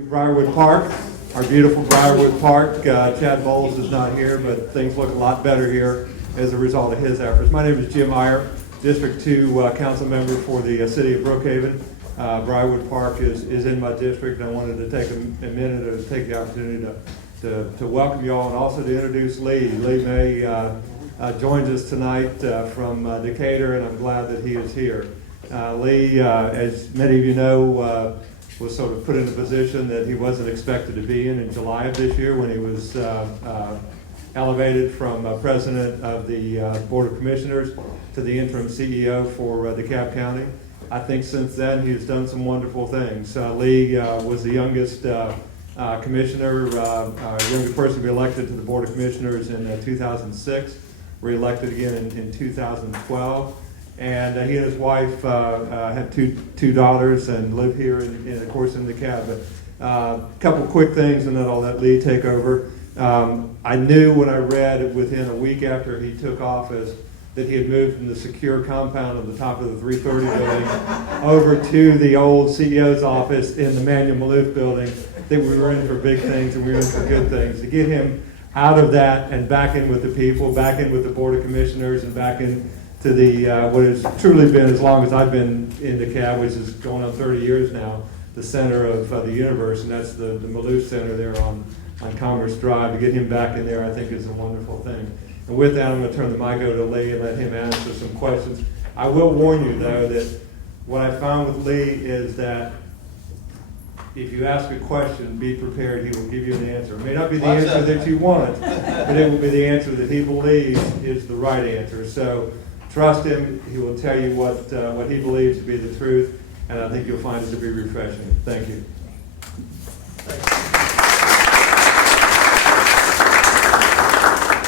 Briarwood Park, our beautiful Briarwood Park. Chad Bowles is not here, but things look a lot better here as a result of his efforts. My name is Jim Iyer, District 2 Council Member for the City of Brookhaven. Briarwood Park is in my district, and I wanted to take a minute to take the opportunity to welcome you all and also to introduce Lee. Lee May joins us tonight from Decatur, and I'm glad that he is here. Lee, as many of you know, was sort of put in a position that he wasn't expected to be in July of this year when he was elevated from president of the Board of Commissioners to the Interim CEO for DeKalb County. I think since then he has done some wonderful things. Lee was the youngest commissioner, youngest person to be elected to the Board of Commissioners in 2006, re-elected again in 2012. And he and his wife have two daughters and live here, of course, in DeKalb. But a couple quick things, and then I'll let Lee take over. I knew when I read within a week after he took office that he had moved from the secure compound on the top of the 330 building over to the old CEO's office in the Manuel Maloof building, that we were in for big things and we were in for good things. To get him out of that and back in with the people, back in with the Board of Commissioners, and back in to the what has truly been, as long as I've been in DeKalb, which is going on 30 years now, the center of the universe, and that's the Maloof Center there on Commerce Drive. To get him back in there, I think, is a wonderful thing. And with that, I'm going to turn the mic over to Lee and let him answer some questions. I will warn you, though, that what I found with Lee is that if you ask a question, be prepared, he will give you an answer. It may not be the answer that you want, but it will be the answer that he believes is the right answer. So trust him. He will tell you what he believes to be the truth, and I think you'll find it to be refreshing. Thank you.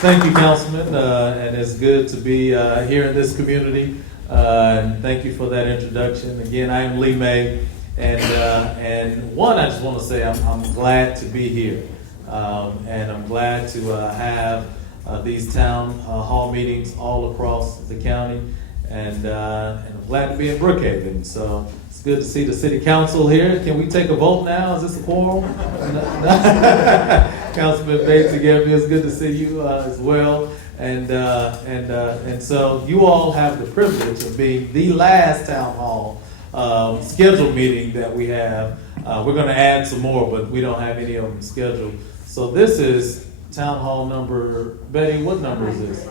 Thank you, Councilman, and it's good to be here in this community. And thank you for that introduction. Again, I am Lee May, and one, I just want to say I'm glad to be here, and I'm glad to have these town hall meetings all across the county, and I'm glad to be in Brookhaven. So it's good to see the city council here. Can we take a vote now? Is this a quorum? Councilman Bates, again, it's good to see you as well. And so you all have the privilege of being the last town hall scheduled meeting that we have. We're going to add some more, but we don't have any of them scheduled. So this is town hall number, Betty, what number is this?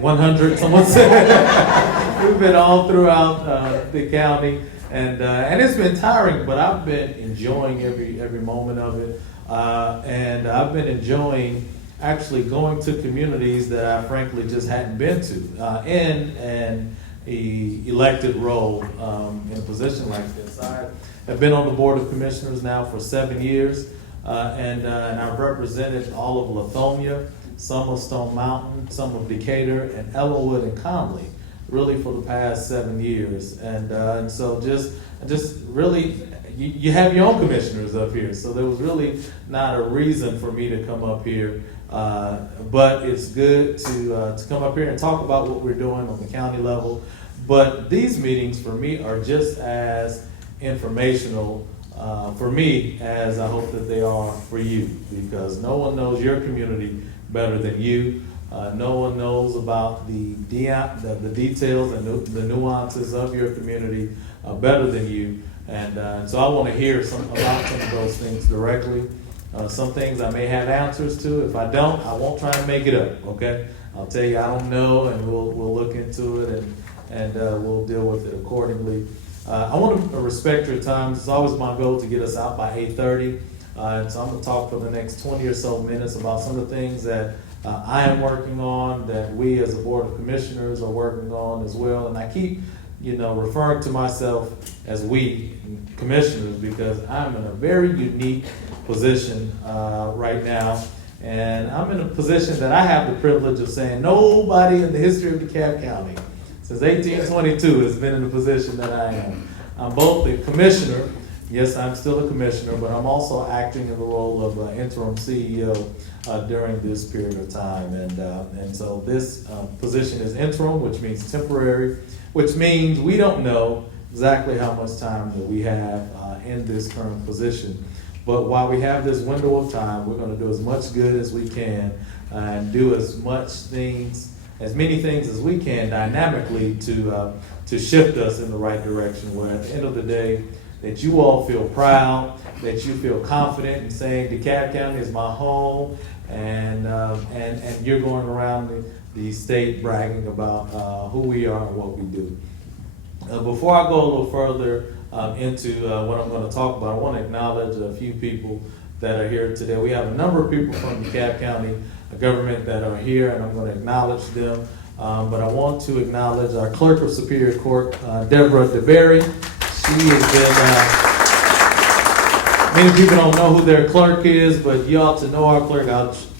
100, someone said. We've been all throughout the county, and it's been tiring, but I've been enjoying every moment of it. And I've been enjoying actually going to communities that I frankly just hadn't been to in an elected role in a position like this. I have been on the Board of Commissioners now for 7 years. And I've represented all of Lithonia, some of Stone Mountain, some of Decatur, and Ellenwood and Conley, really for the past 7 years. And so just really, you have your own commissioners up here, so there was really not a reason for me to come up here. But it's good to come up here and talk about what we're doing on the county level. But these meetings for me are just as informational for me as I hope that they are for you, because no one knows your community better than you. No one knows about the details and the nuances of your community better than you. And so I want to hear about some of those things directly. Some things I may have answers to. If I don't, I won't try and make it up, okay? I'll tell you I don't know, and we'll look into it, and we'll deal with it accordingly. I want to respect your time. It's always my goal to get us out by 8:30. And so I'm going to talk for the next 20 or so minutes about some of the things that I am working on, that we as a Board of Commissioners are working on as well. And I keep referring to myself as we commissioners, because I'm in a very unique position right now. And I'm in a position that I have the privilege of saying nobody in the history of DeKalb County since 1822 has been in the position that I am. I'm both a commissioner. Yes, I'm still a commissioner, but I'm also acting in the role of interim CEO during this period of time. And so this position is interim, which means temporary, which means we don't know exactly how much time that we have in this current position. But while we have this window of time, we're going to do as much good as we can and do as many things as we can dynamically to shift us in the right direction, where at the end of the day, that you all feel proud, that you feel confident in saying DeKalb County is my home, and you're going around the state bragging about who we are and what we do. Before I go a little further into what I'm going to talk about, I want to acknowledge a few people that are here today. We have a number of people from DeKalb County government that are here, and I'm going to acknowledge them. But I want to acknowledge our Clerk of Superior Court, Deborah DeBerry. She has been, many people don't know who their clerk is, but you ought to know our clerk.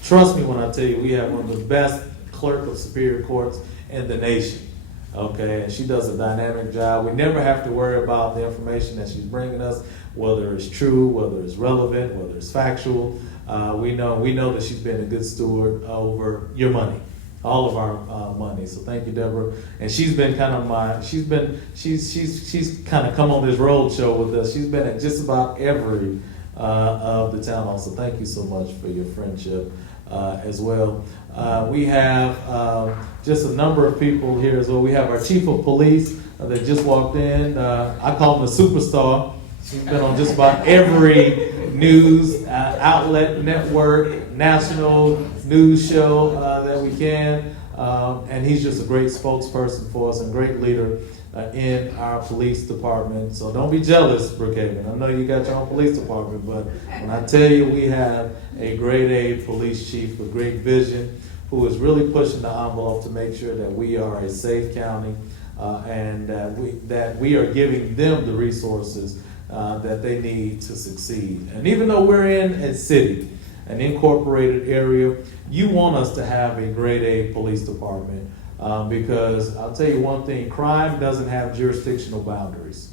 Trust me when I tell you, we have one of the best Clerk of Superior Courts in the nation. Okay, and she does a dynamic job. We never have to worry about the information that she's bringing us, whether it's true, whether it's relevant, whether it's factual. We know that she's been a good steward over your money, all of our money. So thank you, Deborah. And she's been kind of she's kind of come on this road show with us. She's been at just about every of the town hall. So thank you so much for your friendship as well. We have just a number of people here as well. We have our chief of police that just walked in. I call him a superstar. She's been on just about every news outlet, network, national news show that we can. And he's just a great spokesperson for us and great leader in our police department. So don't be jealous, Brookhaven. I know you got your own police department, but when I tell you we have a grade A police chief with great vision who is really pushing the envelope to make sure that we are a safe county and that we are giving them the resources that they need to succeed. And even though we're in a city, an incorporated area, you want us to have a grade A police department because I'll tell you one thing, crime doesn't have jurisdictional boundaries,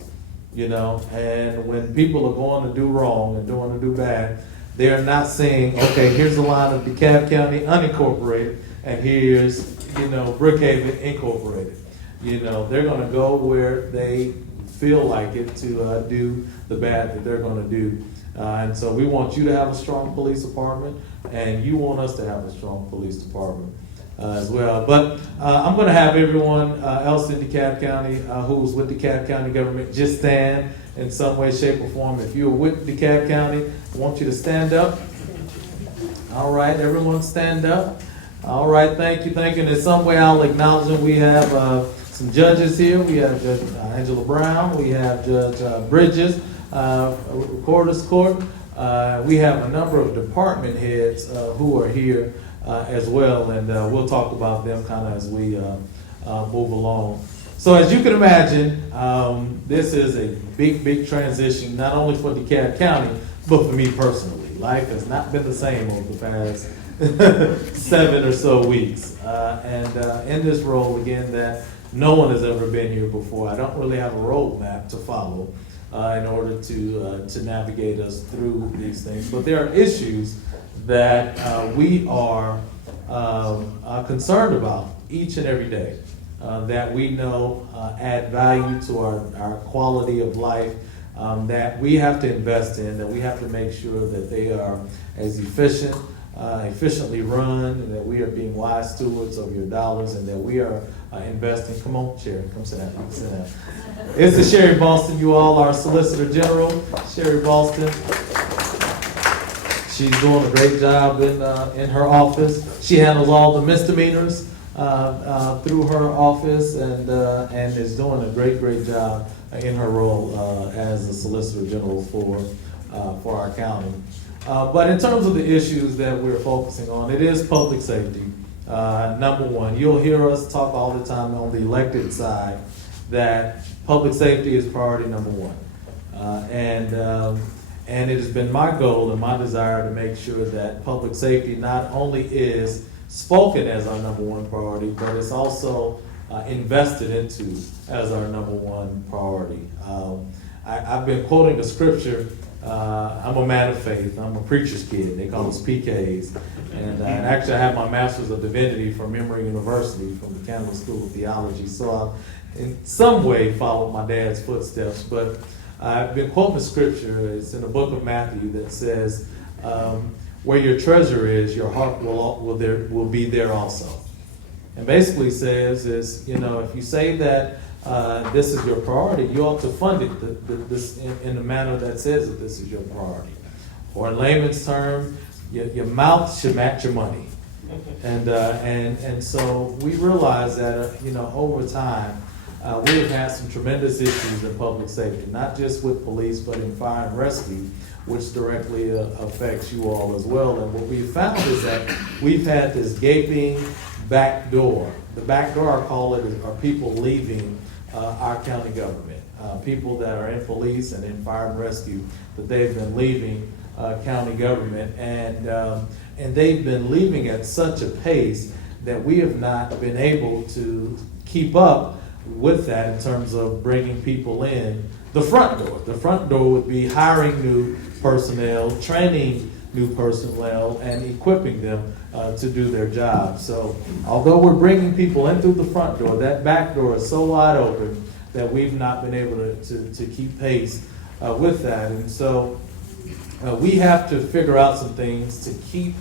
you know, and when people are going to do wrong and going to do bad, they're not saying, okay, here's the line of DeKalb County unincorporated and here's, Brookhaven incorporated. They're going to go where they feel like it to do the bad that they're going to do. And so we want you to have a strong police department, and you want us to have a strong police department as well. But I'm going to have everyone else in DeKalb County who's with DeKalb County government just stand in some way, shape, or form. If you're with DeKalb County, I want you to stand up. All right, everyone stand up. All right, thank you. And in some way, I'll acknowledge them. We have some judges here. We have Judge Angela Brown. We have Judge Bridges, Recorder's Court. We have a number of department heads who are here as well, and we'll talk about them kind of as we move along. So as you can imagine, this is a big transition, not only for DeKalb County, but for me personally. Life has not been the same over the past 7 or so weeks. And in this role, again, that no one has ever been here before, I don't really have a roadmap to follow in order to navigate us through these things. But there are issues that we are concerned about each and every day that we know add value to our quality of life, that we have to invest in, that we have to make sure that they are as efficiently run, and that we are being wise stewards of your dollars, and that we are investing. Come on, Sherry, come sit down. It's the Sherry Boston, you all, our Solicitor General, Sherry Boston. She's doing a great job in her office. She handles all the misdemeanors through her office, and is doing a great job in her role as the Solicitor General for our county. But in terms of the issues that we're focusing on, it is public safety. Number one, you'll hear us talk all the time on the elected side that public safety is priority number one. And it has been my goal and my desire to make sure that public safety not only is spoken as our number one priority, but it's also invested into as our number one priority. I've been quoting the scripture. I'm a man of faith. I'm a preacher's kid. They call us PKs. And actually, I have my Master's of Divinity from Emory University, from the Campbell School of Theology. So I, in some way, followed my dad's footsteps. But I've been quoting the scripture. It's in the book of Matthew that says, where your treasure is, your heart will be there also. And basically says is, if you say that this is your priority, you ought to fund it this in the manner that says that this is your priority. Or in layman's term, your mouth should match your money. And so we realize that over time we have had some tremendous issues in public safety, not just with police, but in fire and rescue, which directly affects you all as well. And what we found is that we've had this gaping back door. The back door, I call it, are people leaving our county government. People that are in police and in fire and rescue, that they've been leaving county government, and they've been leaving at such a pace that we have not been able to keep up with that in terms of bringing people in the front door. The front door would be hiring new personnel, training new personnel, and equipping them to do their job. So although we're bringing people in through the front door, that back door is so wide open that we've not been able to keep pace with that. And so we have to figure out some things to keep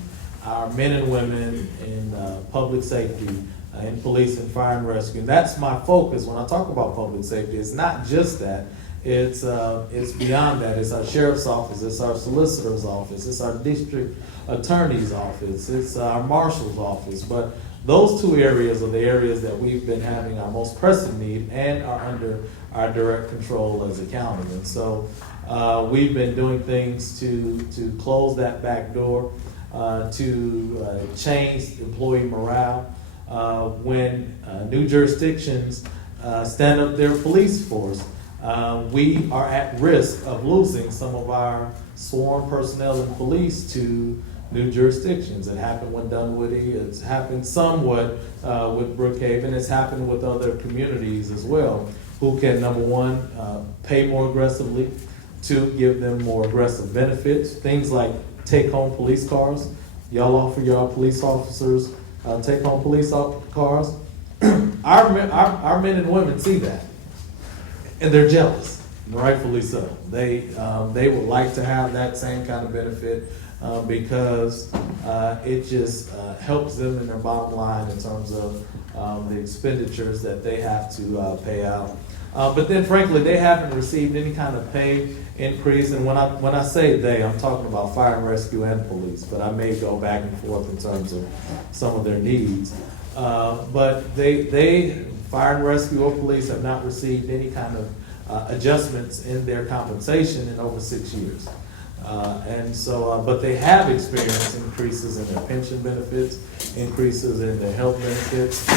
our men and women in public safety, in police and fire and rescue. And that's my focus when I talk about public safety. It's not just that. It's beyond that. It's our sheriff's office. It's our solicitor's office. It's our district attorney's office. It's our marshal's office. But those two areas are the areas that we've been having our most pressing need and are under our direct control as a county. And so we've been doing things to close that back door, to change employee morale. When new jurisdictions stand up their police force, we are at risk of losing some of our sworn personnel and police to new jurisdictions. It happened with Dunwoody. It's happened somewhat with Brookhaven. It's happened with other communities as well, who can, number one, pay more aggressively, two, give them more aggressive benefits, things like take-home police cars. Y'all offer your police officers take-home police cars. Our men and women see that, and they're jealous, rightfully so. They would like to have that same kind of benefit because it just helps them in their bottom line in terms of the expenditures that they have to pay out. But then, frankly, they haven't received any kind of pay increase. And when I say they, I'm talking about fire and rescue and police. But I may go back and forth in terms of some of their needs. But they fire and rescue or police have not received any kind of adjustments in their compensation in over 6 years. And so, but they have experienced increases in their pension benefits, increases in their health benefits,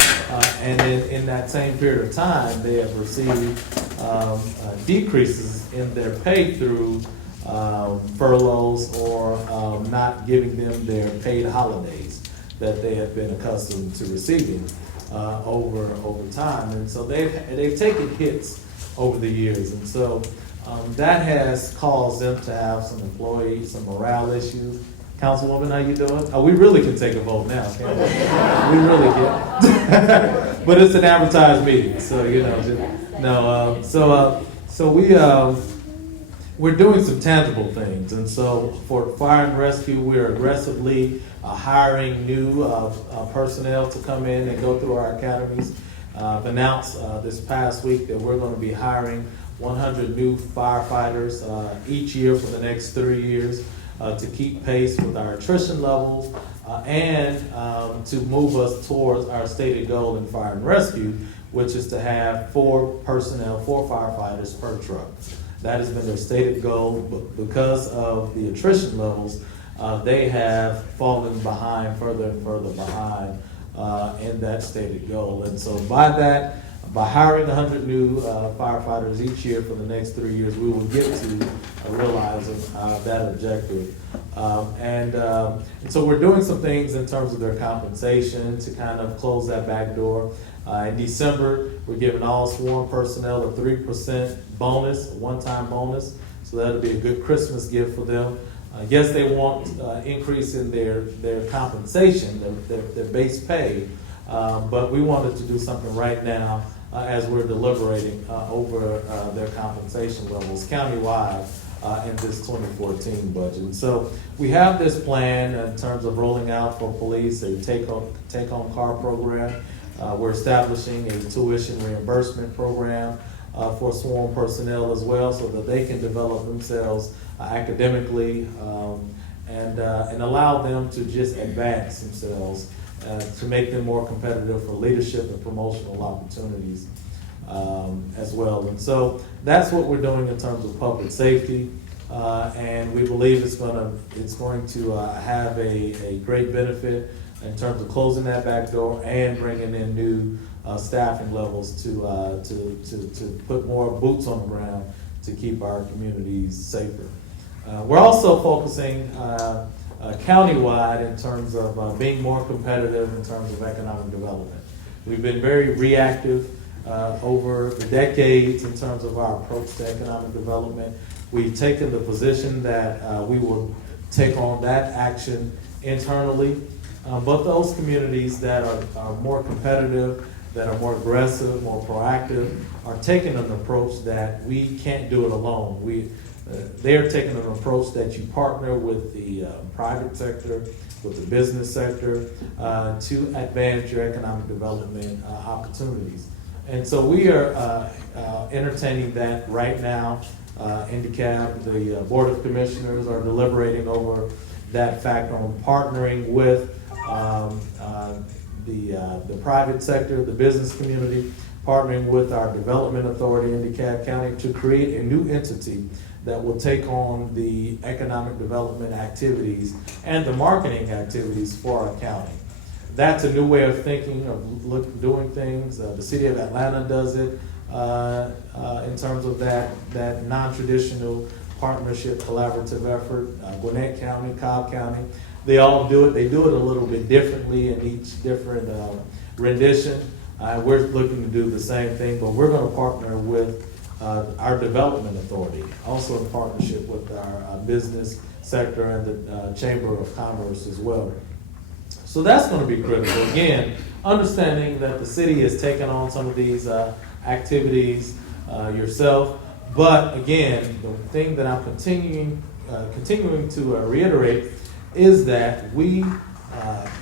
and in that same period of time, they have received decreases in their pay through furloughs or not giving them their paid holidays that they have been accustomed to receiving over time. And so they've taken hits over the years, and so that has caused them to have some employees, some morale issues. Councilwoman, how you doing? Oh, we really can take a vote now, can't we? We really can. But it's an advertised meeting, so we're doing some tangible things, and so for fire and rescue, we're aggressively hiring new personnel to come in and go through our academies. I've announced this past week that we're going to be hiring 100 new firefighters each year for the next 3 years to keep pace with our attrition levels and to move us towards our stated goal in fire and rescue, which is to have 4 firefighters per truck. That has been their stated goal, but because of the attrition levels, they have fallen behind, further and further behind in that stated goal. And so by hiring 100 new firefighters each year for the next 3 years, we will get to realizing that objective. And so we're doing some things in terms of their compensation to kind of close that back door. In December, we're giving all sworn personnel a 3% bonus, a one-time bonus. So that'll be a good Christmas gift for them. Yes, they want increase in their compensation, their base pay, but we wanted to do something right now as we're deliberating over their compensation levels countywide in this 2014 budget. And so we have this plan in terms of rolling out for police a take-home car program. We're establishing a tuition reimbursement program for sworn personnel as well, so that they can develop themselves academically and allow them to just advance themselves to make them more competitive for leadership and promotional opportunities as well. And so that's what we're doing in terms of public safety, and we believe it's going to have a great benefit in terms of closing that back door and bringing in new staffing levels to put more boots on the ground to keep our communities safer. We're also focusing countywide in terms of being more competitive in terms of economic development. We've been very reactive over the decades in terms of our approach to economic development. We've taken the position that we will take on that action internally, but those communities that are more competitive, that are more aggressive, more proactive, are taking an approach that we can't do it alone. They're taking an approach that you partner with the private sector, with the business sector, to advance your economic development opportunities. And so we are entertaining that right now in DeKalb. The Board of Commissioners are deliberating over that fact on partnering with the private sector, the business community, partnering with our development authority in DeKalb County to create a new entity that will take on the economic development activities and the marketing activities for our county. That's a new way of thinking, of doing things. The city of Atlanta does it in terms of that non-traditional partnership, collaborative effort. Gwinnett County, Cobb County, they all do it. They do it a little bit differently in each different rendition. We're looking to do the same thing, but we're going to partner with our development authority, also in partnership with our business sector and the Chamber of Commerce as well. So that's going to be critical. Again, understanding that the city is taking on some of these activities yourself, but again, the thing that I'm continuing to reiterate is that we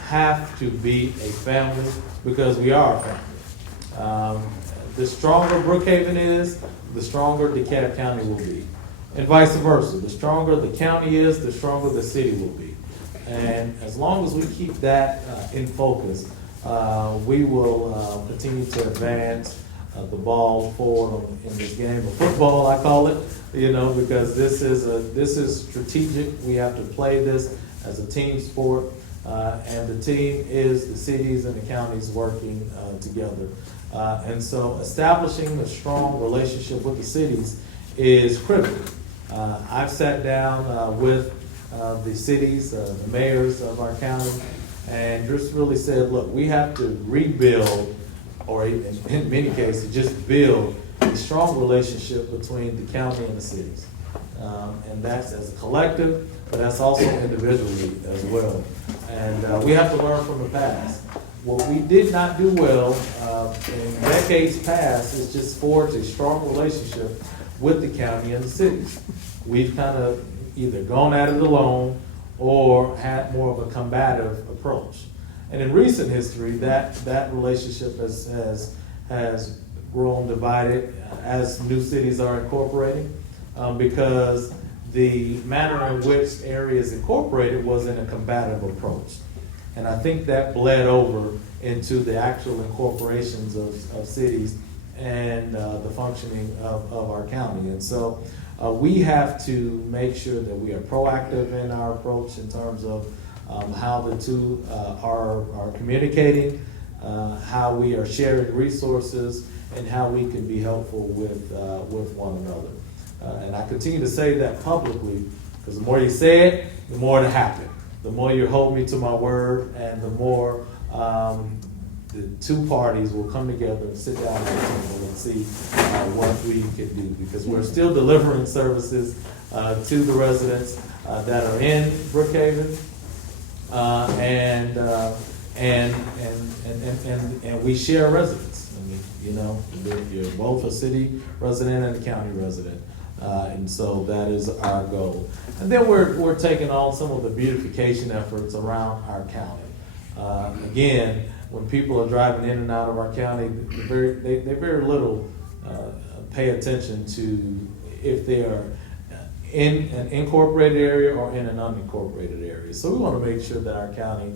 have to be a family, because we are a family. The stronger Brookhaven is, the stronger DeKalb County will be. And vice versa. The stronger the county is, the stronger the city will be. And as long as we keep that in focus, we will continue to advance the ball forward in this game of football, I call it, because this is strategic. We have to play this as a team sport, and the team is the cities and the counties working together. And so establishing a strong relationship with the cities is critical. I've sat down with the cities, the mayors of our county, and just really said, look, we have to rebuild, or in many cases, just build a strong relationship between the county and the cities. And that's as a collective, but that's also individually as well. And we have to learn from the past. What we did not do well in decades past is just forge a strong relationship with the county and the cities. We've kind of either gone at it alone or had more of a combative approach. And in recent history, that relationship has grown divided as new cities are incorporating, because the manner in which areas incorporated was in a combative approach. And I think that bled over into the actual incorporations of cities and the functioning of our county. And so we have to make sure that we are proactive in our approach in terms of how the two are communicating, how we are sharing resources, and how we can be helpful with one another. And I continue to say that publicly, because the more you say it, the more it happens. The more you hold me to my word, and the more the two parties will come together and sit down at the table and see what we can do. Because we're still delivering services to the residents that are in Brookhaven, and we share residents. me, you know, you're both a city resident and a county resident. And so that is our goal. And then we're taking on some of the beautification efforts around our county. Again, when people are driving in and out of our county, they very little pay attention to if they are in an incorporated area or in an unincorporated area. So we want to make sure that our county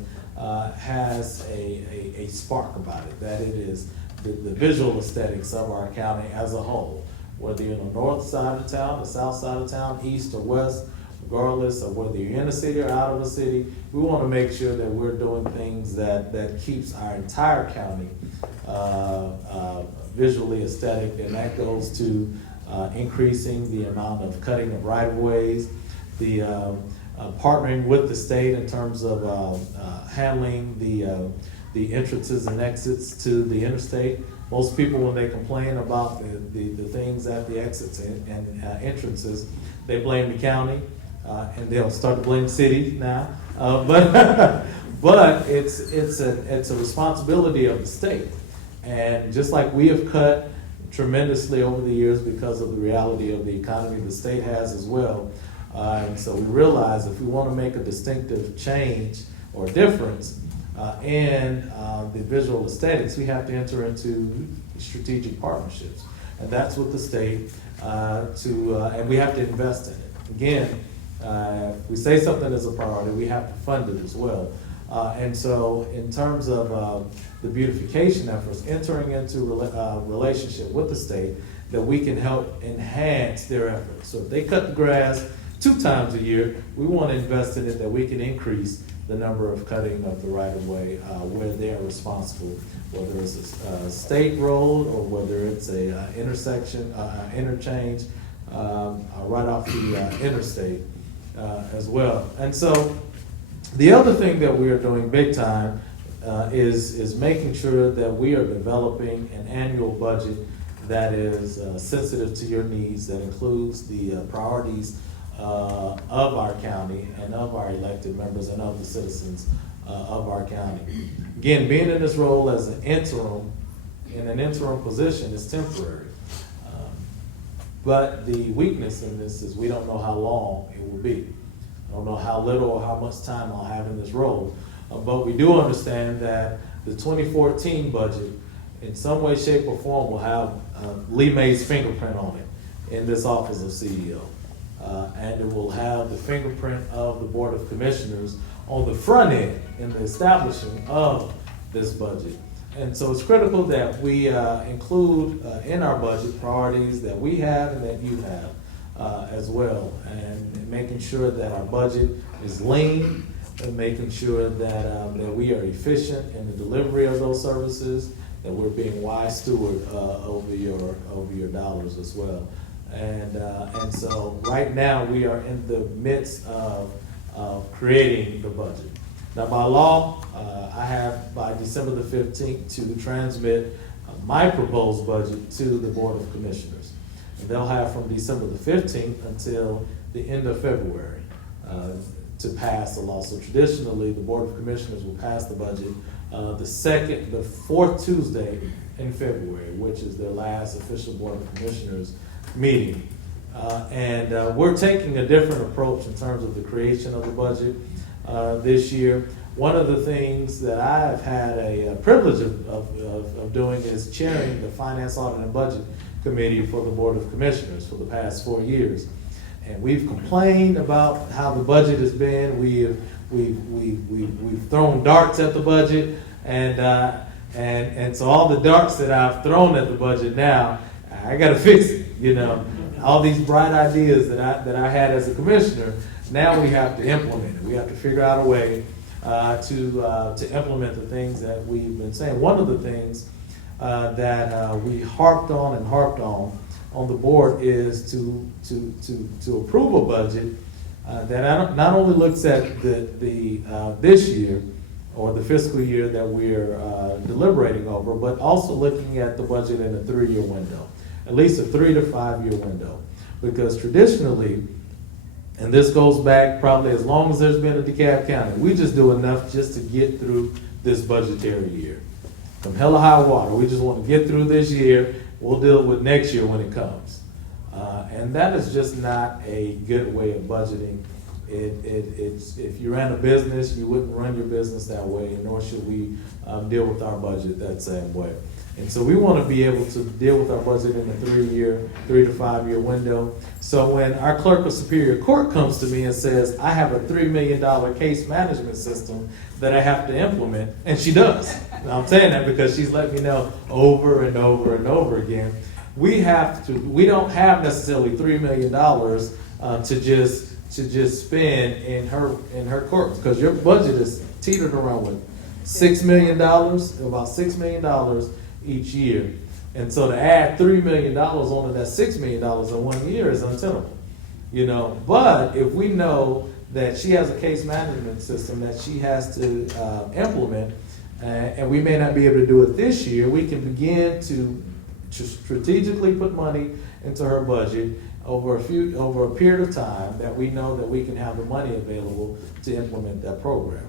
has a spark about it, that it is the visual aesthetics of our county as a whole. Whether you're on the north side of town, the south side of town, east or west, regardless of whether you're in a city or out of a city, we want to make sure that we're doing things that keeps our entire county visually aesthetic, and that goes to increasing the amount of cutting of right-of-ways, the partnering with the state in terms of handling the entrances and exits to the interstate. Most people, when they complain about the things at the exits and entrances, they blame the county, and they'll start to blame the city now. But it's a responsibility of the state. And just like we have cut tremendously over the years because of the reality of the economy, the state has as well. And so we realize if we want to make a distinctive change or difference in the visual aesthetics, we have to enter into strategic partnerships. And that's with the state, and we have to invest in it. Again, if we say something is a priority, we have to fund it as well. And so in terms of the beautification efforts, entering into relationship with the state, that we can help enhance their efforts. So if they cut the grass 2 times a year, we want to invest in it that we can increase the number of cutting of the right-of-way where they are responsible, whether it's a state road or whether it's a intersection, interchange right off the interstate as well. And so the other thing that we are doing big time is making sure that we are developing an annual budget that is sensitive to your needs, that includes the priorities of our county and of our elected members and of the citizens of our county. Again, being in this role as an interim, in an interim position is temporary. But the weakness in this is we don't know how long it will be. I don't know how little or how much time I'll have in this role. But we do understand that the 2014 budget, in some way, shape, or form, will have Lee May's fingerprint on it in this office of CEO. And it will have the fingerprint of the Board of Commissioners on the front end in the establishing of this budget. And so it's critical that we include in our budget priorities that we have and that you have as well. And making sure that our budget is lean, and making sure that we are efficient in the delivery of those services, that we're being wise steward over your dollars as well. And so right now we are in the midst of creating the budget. Now by law, I have by December the 15th to transmit my proposed budget to the Board of Commissioners. And they'll have from December the 15th until the end of February to pass the law. So traditionally, the Board of Commissioners will pass the budget the fourth Tuesday in February, which is their last official Board of Commissioners meeting. And we're taking a different approach in terms of the creation of the budget this year. One of the things that I've had a privilege of doing is chairing the Finance, Audit, and Budget Committee for the Board of Commissioners for the past 4 years. And we've complained about how the budget has been. We've thrown darts at the budget, and so all the darts that I've thrown at the budget now, I got to fix it. You know, all these bright ideas that I had as a commissioner, now we have to implement it. We have to figure out a way to implement the things that we've been saying. One of the things that we harped on the board is to approve a budget that not only looks at this year or the fiscal year that we're deliberating over, but also looking at the budget in a 3-year window, at least a 3 to 5 year window, because traditionally, and this goes back probably as long as there's been a DeKalb County, we just do enough just to get through this budgetary year. From hell or high water, we just want to get through this year. We'll deal with next year when it comes. And that is just not a good way of budgeting. It's, if you ran a business, you wouldn't run your business that way, nor should we deal with our budget that same way. And so we want to be able to deal with our budget in a 3 to 5 year window. So when our clerk of Superior Court comes to me and says, I have a $3 million case management system that I have to implement, and she does. Now I'm saying that because she's let me know over and over and over again. We don't have necessarily $3 million to just spend in her court, because your budget is teetered around with $6 million, about $6 million each year. And so to add $3 million onto that $6 million in 1 year is untenable, you know. But if we know that she has a case management system that she has to implement, and we may not be able to do it this year, we can begin to strategically put money into her budget over a period of time that we know that we can have the money available to implement that program.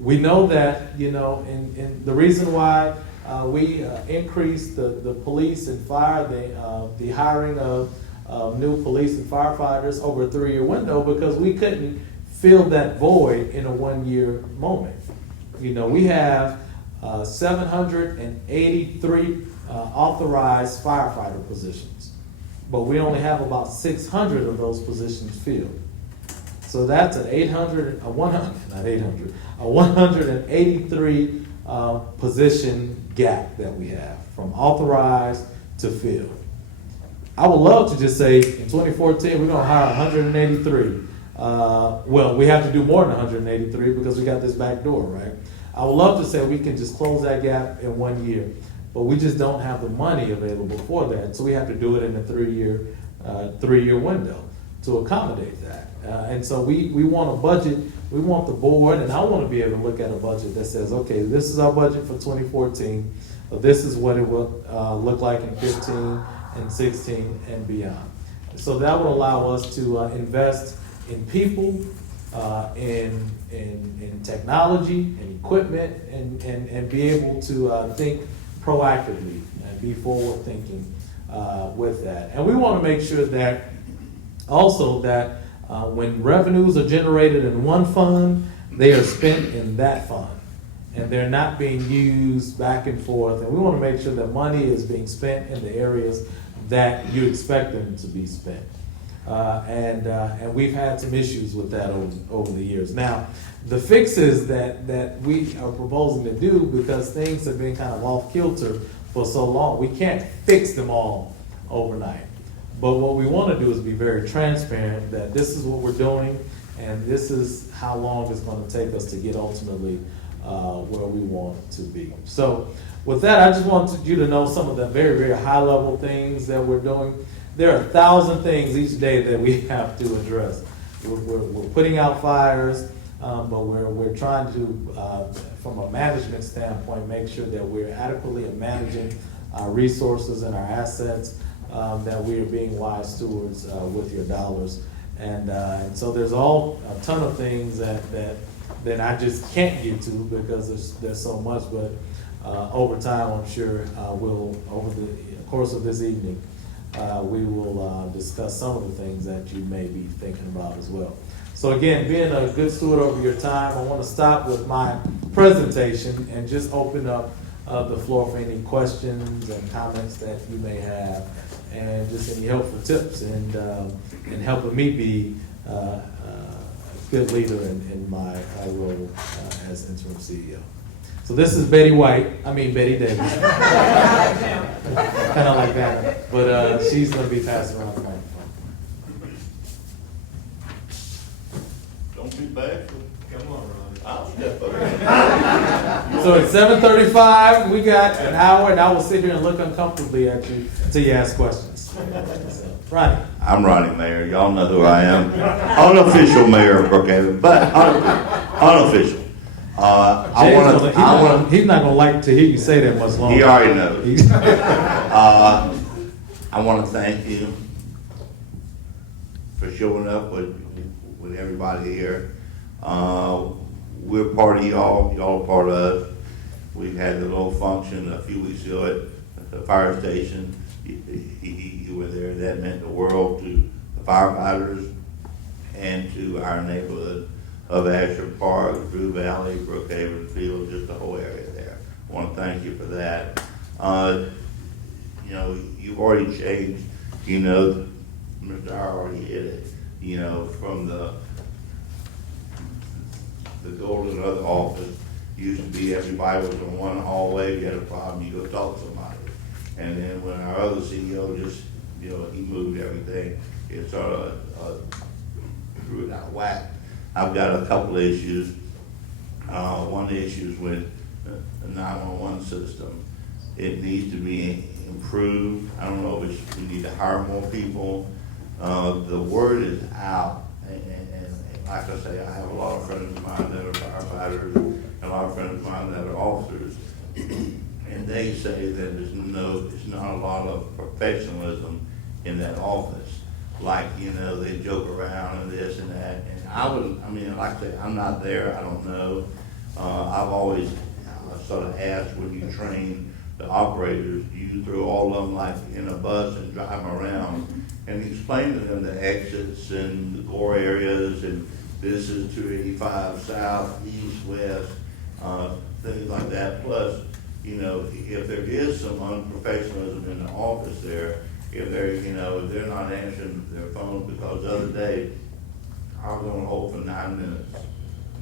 We know that, you know, and the reason why we increased the police and fire, the hiring of new police and firefighters over a 3 year window, because we couldn't fill that void in a 1 year moment. You know, we have 783 authorized firefighter positions, but we only have about 600 of those positions filled. So that's an 183 position gap that we have from authorized to filled. I would love to just say in 2014 we're going to hire 183. Well, we have to do more than 183 because we got this back door, right? I would love to say we can just close that gap in 1 year, but we just don't have the money available for that. So we have to do it in a 3 year window to accommodate that. And so we want a budget. We want the board, and I want to be able to look at a budget that says, okay, this is our budget for 2014. This is what it will look like in 15 and 16 and beyond. So that will allow us to invest in people, in technology and equipment, and be able to think proactively and be forward thinking with that. And we want to make sure that also that when revenues are generated in one fund, they are spent in that fund, and they're not being used back and forth. And we want to make sure that money is being spent in the areas that you expect them to be spent. And we've had some issues with that over the years. Now, the fixes that we are proposing to do, because things have been kind of off kilter for so long, we can't fix them all overnight. But what we want to do is be very transparent that this is what we're doing, and this is how long it's going to take us to get ultimately where we want to be. So with that, I just wanted you to know some of the very, very high level things that we're doing. There are 1,000 things each day that we have to address. We're putting out fires, but we're trying to, from a management standpoint, make sure that we're adequately managing our resources and our assets, that we are being wise stewards with your dollars. And so there's a ton of things that I just can't get to because there's so much, but over time, I'm sure over the course of this evening, we will discuss some of the things that you may be thinking about as well. So again, being a good steward over your time, I want to stop with my presentation and just open up the floor for any questions and comments that you may have, and just any helpful tips and helping me be a good leader in my role as interim CEO. So this is Betty Davis. Kind of like that, but she's going to be passing around the microphone. Don't be bad. Come on, Ronnie. I'll step up. So at 7:35, we got an hour, and I will sit here and look uncomfortably at you until you ask questions. So, Ronnie. I'm Ronnie Mayor. Y'all know who I am. Unofficial mayor of Brookhaven, but unofficial. He's not going to like to hear you say that much longer. He already knows. I want to thank you for showing up with everybody here. We're part of y'all. Y'all are part of us. We had a little function a few weeks ago at the fire station. You were there. That meant the world to the firefighters and to our neighborhood of Asher Park, Drew Valley, Brookhaven Field, just the whole area there. I want to thank you for that. You know, you've already changed, you know, Mr. Howard already hit it, you know, from the golden other office. Used to be everybody was in one hallway. If you had a problem, you go talk to somebody. And then when our other CEO just, you know, he moved everything, it sort of threw it out of whack. I've got a couple of issues. One of the issues with the 911 system, it needs to be improved. I don't know if we need to hire more people. The word is out, and like I say, I have a lot of friends of mine that are firefighters, and a lot of friends of mine that are officers, and they say that there's not a lot of professionalism in that office. Like, you know, they joke around and this and that, and I mean, like I say, I'm not there, I don't know. I've always sort of asked, when you train the operators, you throw all of them like in a bus and drive them around and explain to them the exits and the core areas, and this is 285 south, east, west, things like that. Plus, you know, if there is some unprofessionalism in the office there, if they're, you know, if they're not answering their phone, because the other day I was on hold for 9 minutes.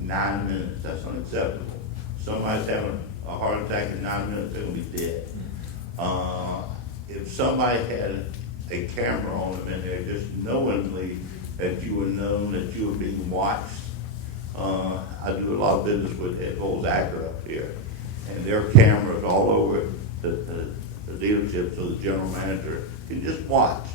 9 minutes, that's unacceptable. Somebody's having a heart attack in 9 minutes, they're gonna be dead. If somebody had a camera on them in there, just knowingly that you were known, that you were being watched. I do a lot of business with Ed Bowles Actor up here, and there are cameras all over the dealership, so the general manager can just watch.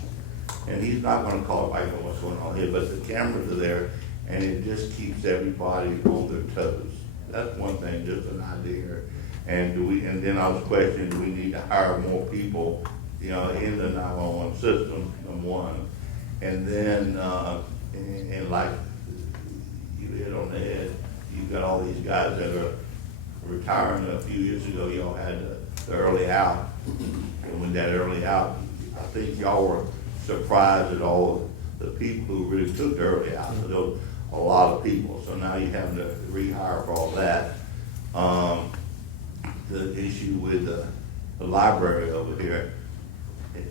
And he's not gonna call it, I know what's going on here, but the cameras are there, and it just keeps everybody on their toes. That's one thing, just an idea. And then I was questioning, do we need to hire more people, you know, in the 911 system, number one. And then, and like you hit on the head, you've got all these guys that are retiring. A few years ago, y'all had the early out. And when that early out, I think y'all were surprised at all the people who really took the early out. So there was a lot of people. So now you're having to rehire for all that. The issue with the library over here in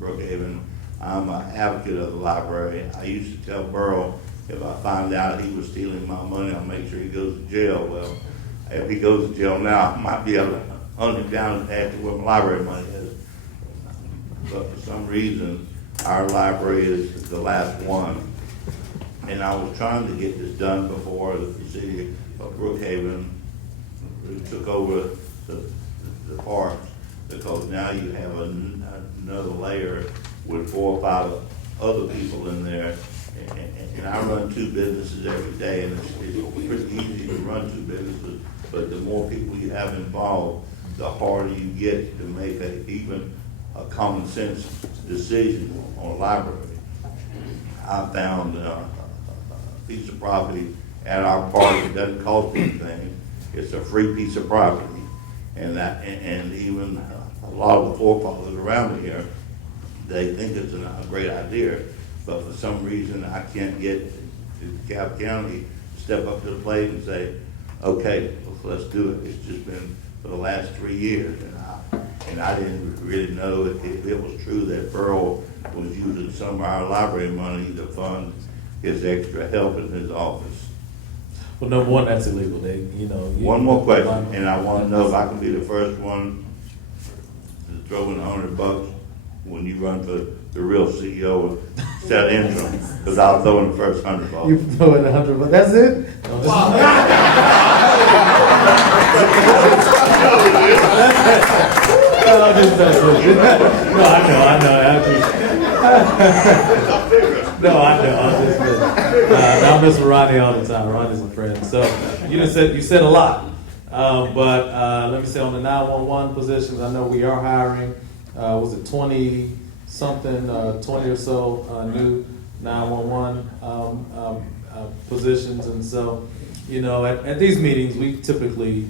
Brookhaven, I'm an advocate of the library. I used to tell Burl, if I find out he was stealing my money, I'll make sure he goes to jail. Well, if he goes to jail now, I might be able to hunt him down and ask where my library money is. But for some reason, our library is the last one. And I was trying to get this done before the city of Brookhaven took over the parks, because now you have another layer with 4 or 5 other people in there. And I run 2 businesses every day, and it's pretty easy to run 2 businesses, but the more people you have involved, the harder you get to make even a common sense decision on a library. I found a piece of property at our park. It doesn't cost anything. It's a free piece of property, and even a lot of the forefathers around here, they think it's a great idea, but for some reason I can't get DeKalb County to step up to the plate and say, okay, let's do it. It's just been for the last 3 years, and I didn't really know if it was true that Burl was using some of our library money to fund his extra help in his office. Well, number one, that's illegal. One more question, and I want to know if I can be the first one to throw in $100 when you run for the real CEO instead of interim, because I'll throw in the first $100. You throw in $100, but that's it? No, I'm just messing with you. No, I know. No, I know. I'm just kidding. I miss Ronnie all the time. Ronnie's a friend. So you said a lot, but let me say on the 911 positions, I know we are hiring. Was it 20 something, 20 or so new 911 positions, and so at these meetings, we typically,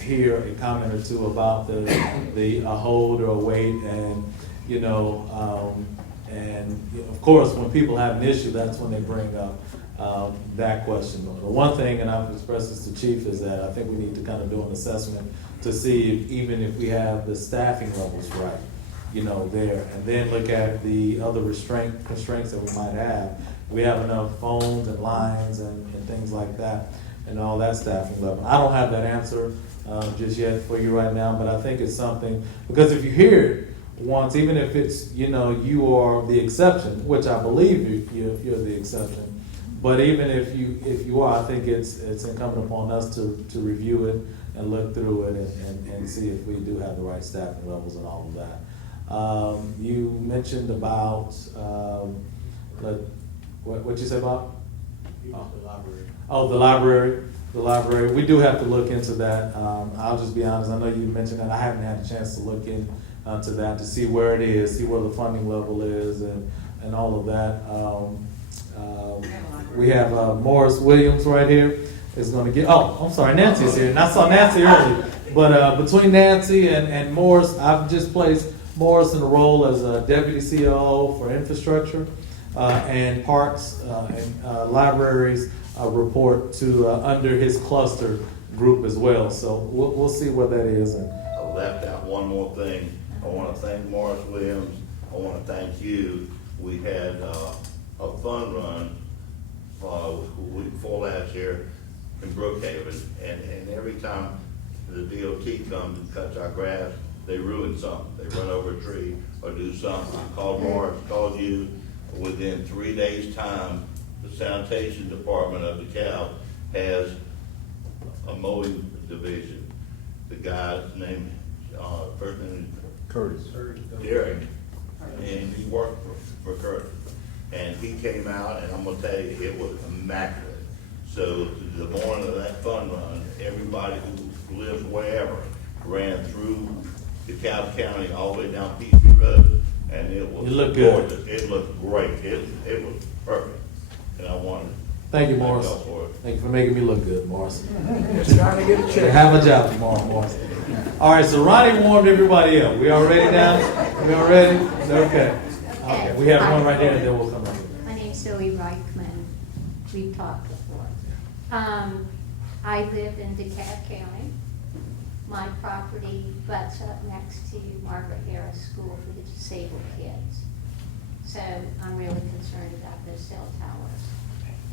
hear a comment or two about the hold or a wait, and, of course, when people have an issue, that's when they bring up that question. But one thing, and I've expressed this to Chief, is that I think we need to kind of do an assessment to see even if we have the staffing levels right, there, and then look at the other constraints that we might have. We have enough phones and lines and things like that, and all that staffing level. I don't have that answer just yet for you right now, but I think it's something, because if you hear it once, even if it's, you are the exception, which I believe you're the exception, but even if you are, I think it's incumbent upon us to review it and look through it and see if we do have the right staffing levels and all of that. You mentioned about, what'd you say about? The library. Oh, the library. We do have to look into that. I'll just be honest, I know you mentioned that. I haven't had a chance to look into that to see where it is, see where the funding level is and all of that. We have Morris Williams right here is going to get, I'm sorry, Nancy's here. And I saw Nancy earlier. But between Nancy and Morris, I've just placed Morris in the role as a Deputy COO for infrastructure and parks and libraries report to under his cluster group as well. So we'll see where that is. I left out one more thing. I want to thank Morris Williams. I want to thank you. We had a fun run week before last year in Brookhaven, and every time the DOT comes and cuts our grass, they ruin something. They run over a tree or do something. I called Morris, called you. Within 3 days' time, the sanitation department of DeKalb has a mowing division. The guy's name, first name Curtis. Derek, and he worked for Curtis. And he came out, and I'm gonna tell you, it was immaculate. So the morning of that fun run, everybody who lives wherever ran through DeKalb County all the way down Peachtree Road, and it was gorgeous. It looked great. It was perfect. And I wanted to Thank you, Morris. y'all for it. Thank you for making me look good, Morris. Just trying to get a check. Have a job tomorrow, Morris. All right, so Ronnie warmed everybody up. We all ready now? We all ready? Okay. Okay, we have one right here, and then we'll come back. My name's Zoe Reichman. We've talked before. I live in DeKalb County. My property butts up next to Margaret Harris School for the disabled kids. So I'm really concerned about those cell towers.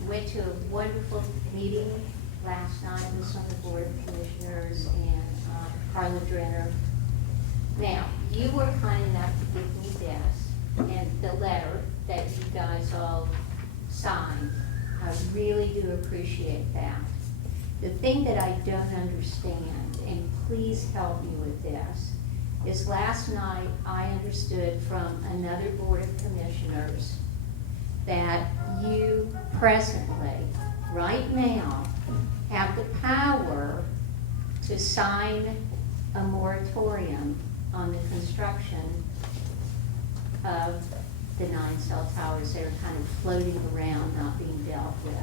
Went to a wonderful meeting last night. I was on the Board of Commissioners and Carla Drenner. Now, you were kind enough to give me this and the letter that you guys all signed. I really do appreciate that. The thing that I don't understand, and please help me with this, is last night I understood from another Board of Commissioners that you presently, right now, have the power to sign a moratorium on the construction of the 9 cell towers that are kind of floating around, not being dealt with.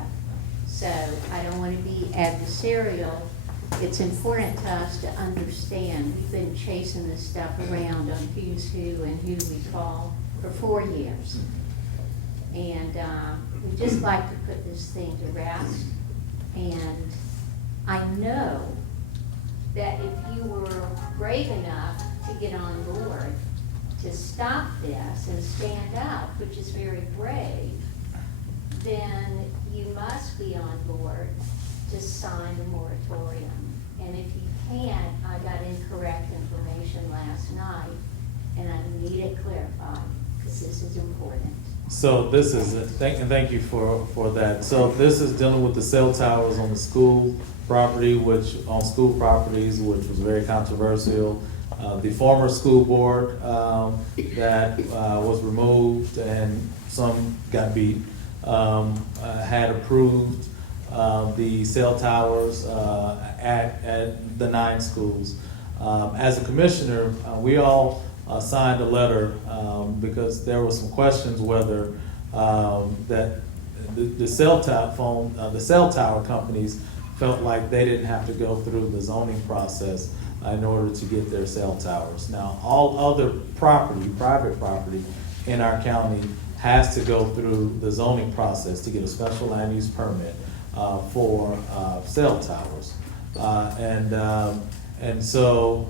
So I don't want to be adversarial. It's important to us to understand. We've been chasing this stuff around on who's who and who we call for 4 years. And we'd just like to put this thing to rest. And I know that if you were brave enough to get on board to stop this and stand up, which is very brave, then you must be on board to sign the moratorium. And if you can't, I got incorrect information last night, and I need it clarified, because this is important. So this is, thank you for that. So this is dealing with the cell towers on the school property, on school properties, which was very controversial. The former school board that was removed and some got beat had approved the cell towers at the 9 schools. As a commissioner, we all signed a letter because there were some questions whether that the cell tower companies felt like they didn't have to go through the zoning process in order to get their cell towers. Now, all other property, private property in our county has to go through the zoning process to get a special land use permit for cell towers. And so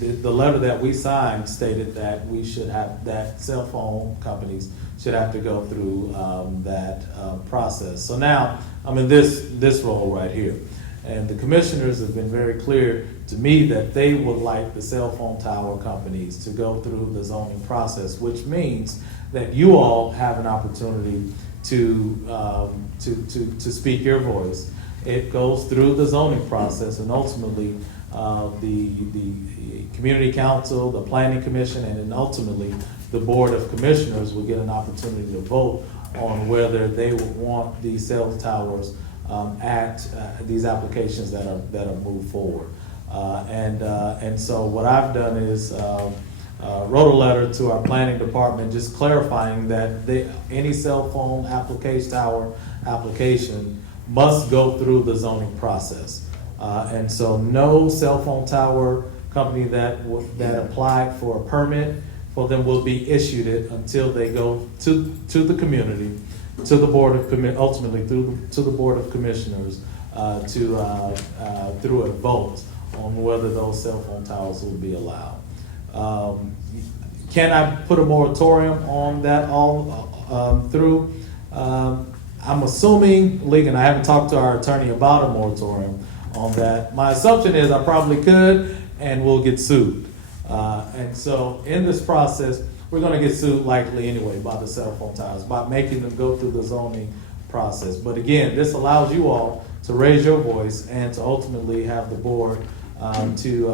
the letter that we signed stated that we should have, that cell phone companies should have to go through that process. So now I'm in this role right here. And the commissioners have been very clear to me that they would like the cell phone tower companies to go through the zoning process, which means that you all have an opportunity to speak your voice. It goes through the zoning process, and ultimately the community council, the planning commission, and then ultimately the board of commissioners will get an opportunity to vote on whether they would want these cell towers at these applications that are moved forward. And so what I've done is wrote a letter to our planning department just clarifying that any cell phone tower application must go through the zoning process. And so no cell phone tower company that applied for a permit for them will be issued it until they go to the community, to the board of ultimately to the board of commissioners through a vote on whether those cell phone towers will be allowed. Can I put a moratorium on that all through? I'm assuming, Lee, and I haven't talked to our attorney about a moratorium on that. My assumption is I probably could, and we'll get sued. And so in this process, we're going to get sued likely anyway by the cell phone towers, by making them go through the zoning process. But again, this allows you all to raise your voice and to ultimately have the board to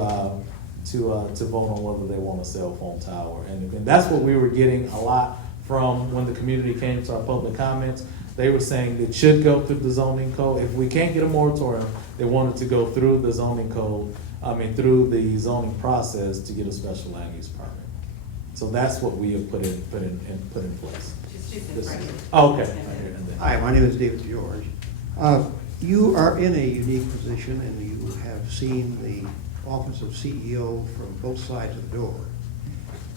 vote on whether they want a cell phone tower. And that's what we were getting a lot from when the community came to our public comments. They were saying it should go through the zoning code. If we can't get a moratorium, they wanted to go through the zoning code, through the zoning process to get a special land use permit. So that's what we have put in place. Oh, okay. Hi, my name is David George. You are in a unique position, and you have seen the office of CEO from both sides of the door.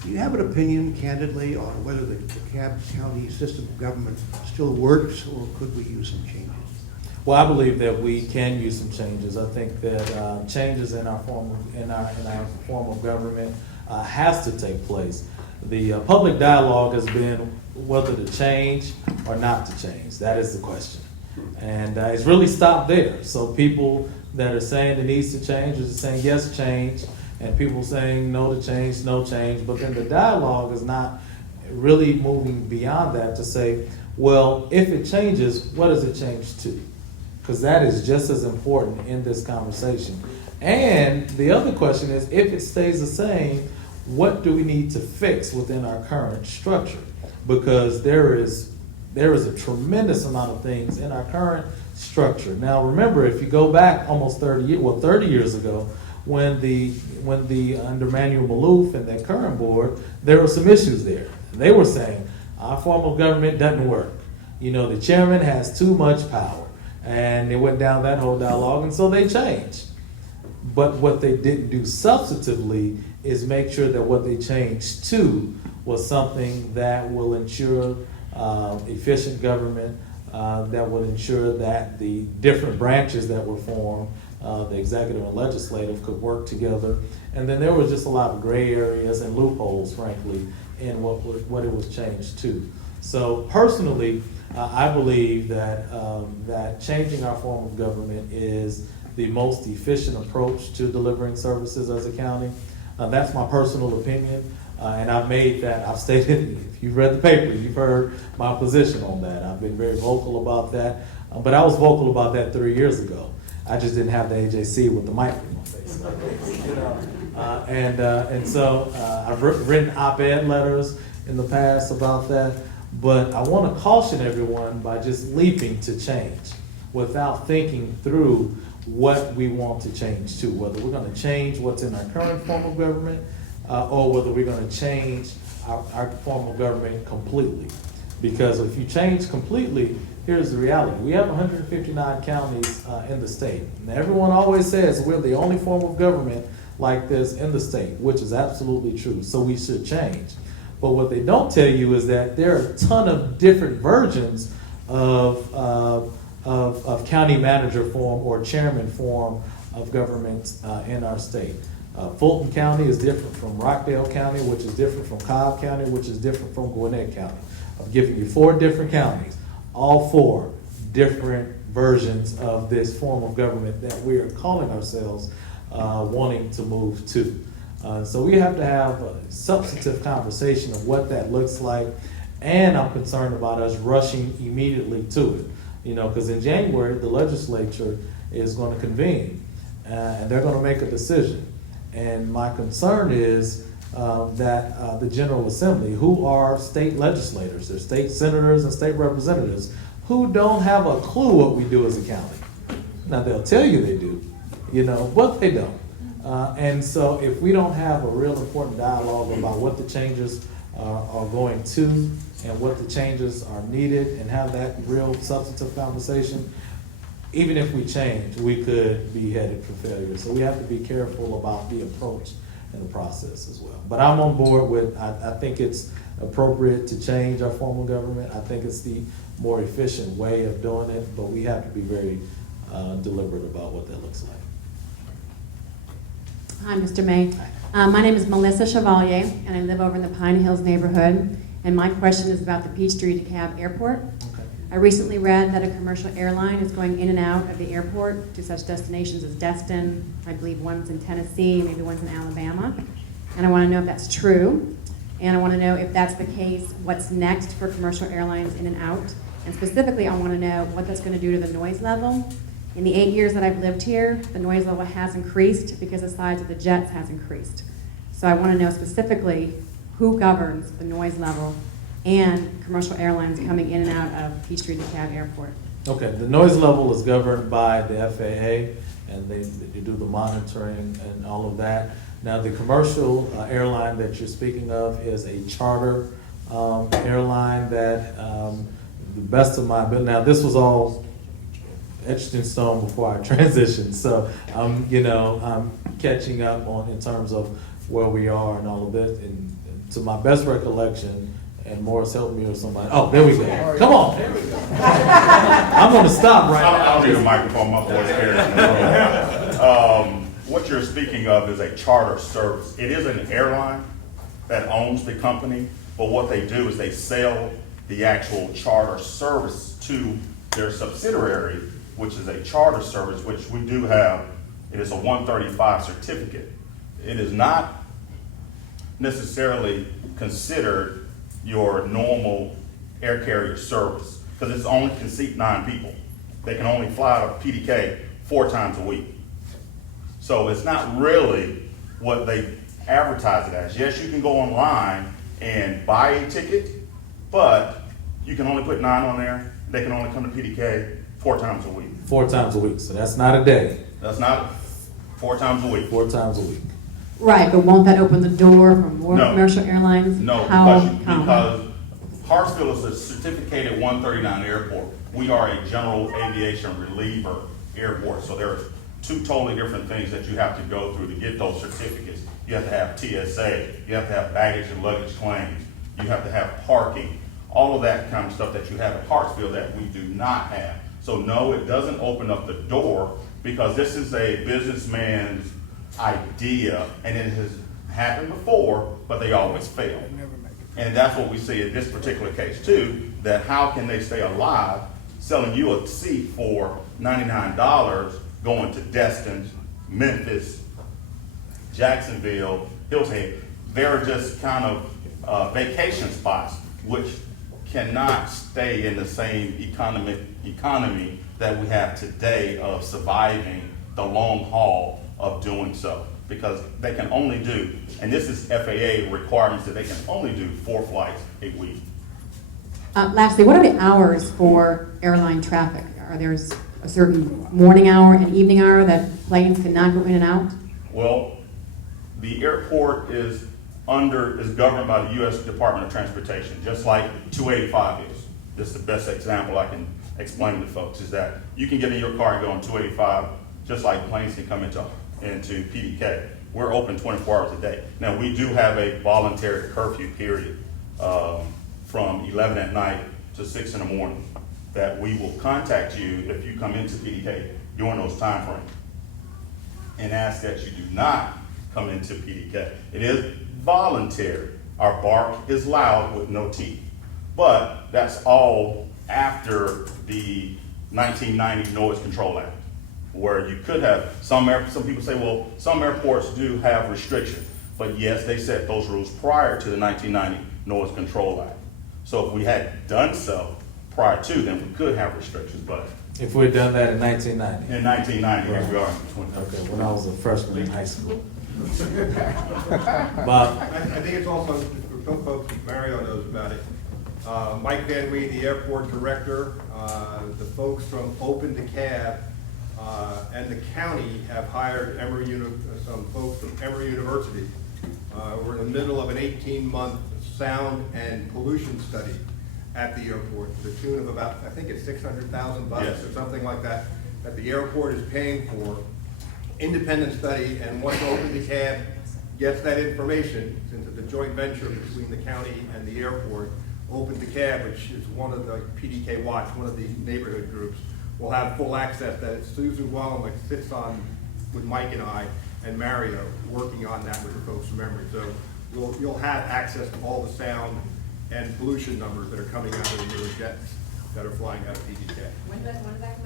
Do you have an opinion, candidly, on whether the DeKalb County system of government still works, or could we use some changes? Well, I believe that we can use some changes. I think that changes in our form of government has to take place. The public dialogue has been whether to change or not to change. That is the question. And it's really stopped there. So people that are saying it needs to change are saying yes, change, and people saying no to change, no change. But then the dialogue is not really moving beyond that to say, well, if it changes, what does it change to? Because that is just as important in this conversation. And the other question is, if it stays the same, what do we need to fix within our current structure? Because there is a tremendous amount of things in our current structure. Now, remember, if you go back almost 30 years ago, when under Manuel Maloof and that current board, there were some issues there. They were saying our form of government doesn't work. The chairman has too much power, and they went down that whole dialogue, and so they changed. But what they didn't do substantively is make sure that what they changed to was something that will ensure efficient government, that would ensure that the different branches that were formed, the executive and legislative, could work together. And then there was just a lot of gray areas and loopholes, frankly, in what it was changed to. So personally, I believe that changing our form of government is the most efficient approach to delivering services as a county. That's my personal opinion. And I've stated, if you've read the paper, you've heard my position on that. I've been very vocal about that. But I was vocal about that 3 years ago. I just didn't have the AJC with the mic in my face. And so I've written op-ed letters in the past about that. But I want to caution everyone by just leaping to change without thinking through what we want to change to, whether we're going to change what's in our current form of government, or whether we're going to change our form of government completely. Because if you change completely, here's the reality. We have 159 counties in the state. And everyone always says we're the only form of government like this in the state, which is absolutely true. So we should change. But what they don't tell you is that there are a ton of different versions of county manager form or chairman form of government in our state. Fulton County is different from Rockdale County, which is different from Cobb County, which is different from Gwinnett County. I'm giving you 4 different counties, all 4 different versions of this form of government that we are calling ourselves wanting to move to. So we have to have a substantive conversation of what that looks like, and I'm concerned about us rushing immediately to it. You know, because in January, the legislature is going to convene, and they're going to make a decision. And my concern is that the General Assembly, who are state legislators, they're state senators and state representatives, who don't have a clue what we do as a county. Now, they'll tell you they do, you know, but they don't. And so if we don't have a real important dialogue about what the changes are going to and what the changes are needed, and have that real substantive conversation, even if we change, we could be headed for failure. So we have to be careful about the approach and the process as well. But I'm on board with, I think it's appropriate to change our form of government. I think it's the more efficient way of doing it, but we have to be very deliberate about what that looks like. Hi, Mr. May. My name is Melissa Chevalier, and I live over in the Pine Hills neighborhood. And my question is about the Peachtree DeKalb Airport. Okay. I recently read that a commercial airline is going in and out of the airport to such destinations as Destin. I believe one's in Tennessee, maybe one's in Alabama. And I want to know if that's true. And I want to know if that's the case, what's next for commercial airlines in and out. And specifically, I want to know what that's going to do to the noise level. In the 8 years that I've lived here, the noise level has increased because the size of the jets has increased. So I want to know specifically who governs the noise level and commercial airlines coming in and out of Peachtree DeKalb Airport. Okay, the noise level is governed by the FAA, and they do the monitoring and all of that. Now, the commercial airline that you're speaking of is a charter airline that, the best of my ability, now this was all etched in stone before I transitioned, so I'm catching up on in terms of where we are and all of this. And to my best recollection, and Morris help me or somebody. Oh, there we go. Come on. There we go. I'm going to stop right now. I don't need a microphone. My voice carries in the room. What you're speaking of is a charter service. It is an airline that owns the company, but what they do is they sell the actual charter service to their subsidiary, which is a charter service, which we do have. It is a 135 certificate. It is not necessarily considered your normal air carrier service because it's only can seat 9 people. They can only fly to PDK 4 times a week. So it's not really what they advertise it as. Yes, you can go online and buy a ticket, but you can only put 9 on there. They can only come to PDK 4 times a week. 4 times a week, so that's not a day. That's not 4 times a week. 4 times a week. Right, but won't that open the door for more No. commercial airlines? No, How because Hartsville is a certificated 139 airport. We are a general aviation reliever airport, so there are 2 totally different things that you have to go through to get those certificates. You have to have TSA, you have to have baggage and luggage claims, you have to have parking, all of that kind of stuff that you have at Hartsville that we do not have. So no, it doesn't open up the door because this is a businessman's idea, and it has happened before, but they always fail. And that's what we see in this particular case too, that how can they stay alive selling you a seat for $99 going to Destin, Memphis, Jacksonville, Hilton. They're just kind of vacation spots which cannot stay in the same economy that we have today of surviving the long haul of doing so, because they can only do, and this is FAA requirements, that they can only do 4 flights a week. Lastly, what are the hours for airline traffic? Are there a certain morning hour and evening hour that planes cannot go in and out? Well, the airport is is governed by the U.S. Department of Transportation, just like 285 is. This is the best example I can explain to folks, is that you can get in your car and go on 285, just like planes can come into PDK. We're open 24 hours a day. Now, we do have a voluntary curfew period from 11 at night to 6 in the morning that we will contact you if you come into PDK during those time frames and ask that you do not come into PDK. It is voluntary. Our bark is loud with no teeth. But that's all after the 1990 Noise Control Act, where you could have, some people say, well, some airports do have restrictions. But yes, they set those rules prior to the 1990 Noise Control Act. So if we had done so prior to, then we could have restrictions. But If we'd done that in 1990. in 1990, here we are in 20. Okay, when I was a freshman in high school. Bob? I think it's also, for some folks, Mario knows about it. Mike Van Wee, the airport director, the folks from Open DeKalb, and the county have hired some folks from Emory University. We're in the middle of an 18-month sound and pollution study at the airport, to the tune of about, I think it's $600,000 Yes. or something like that, that the airport is paying for. Independent study, and once Open DeKalb gets that information, since it's a joint venture between the county and the airport, Open DeKalb, which is one of the PDK Watch, one of the neighborhood groups, will have full access. That it's Susan Wellham sits on with Mike and I and Mario working on that with the folks from Emory. So you'll have access to all the sound and pollution numbers that are coming out of the newer jets that are flying out of PDK. When does that come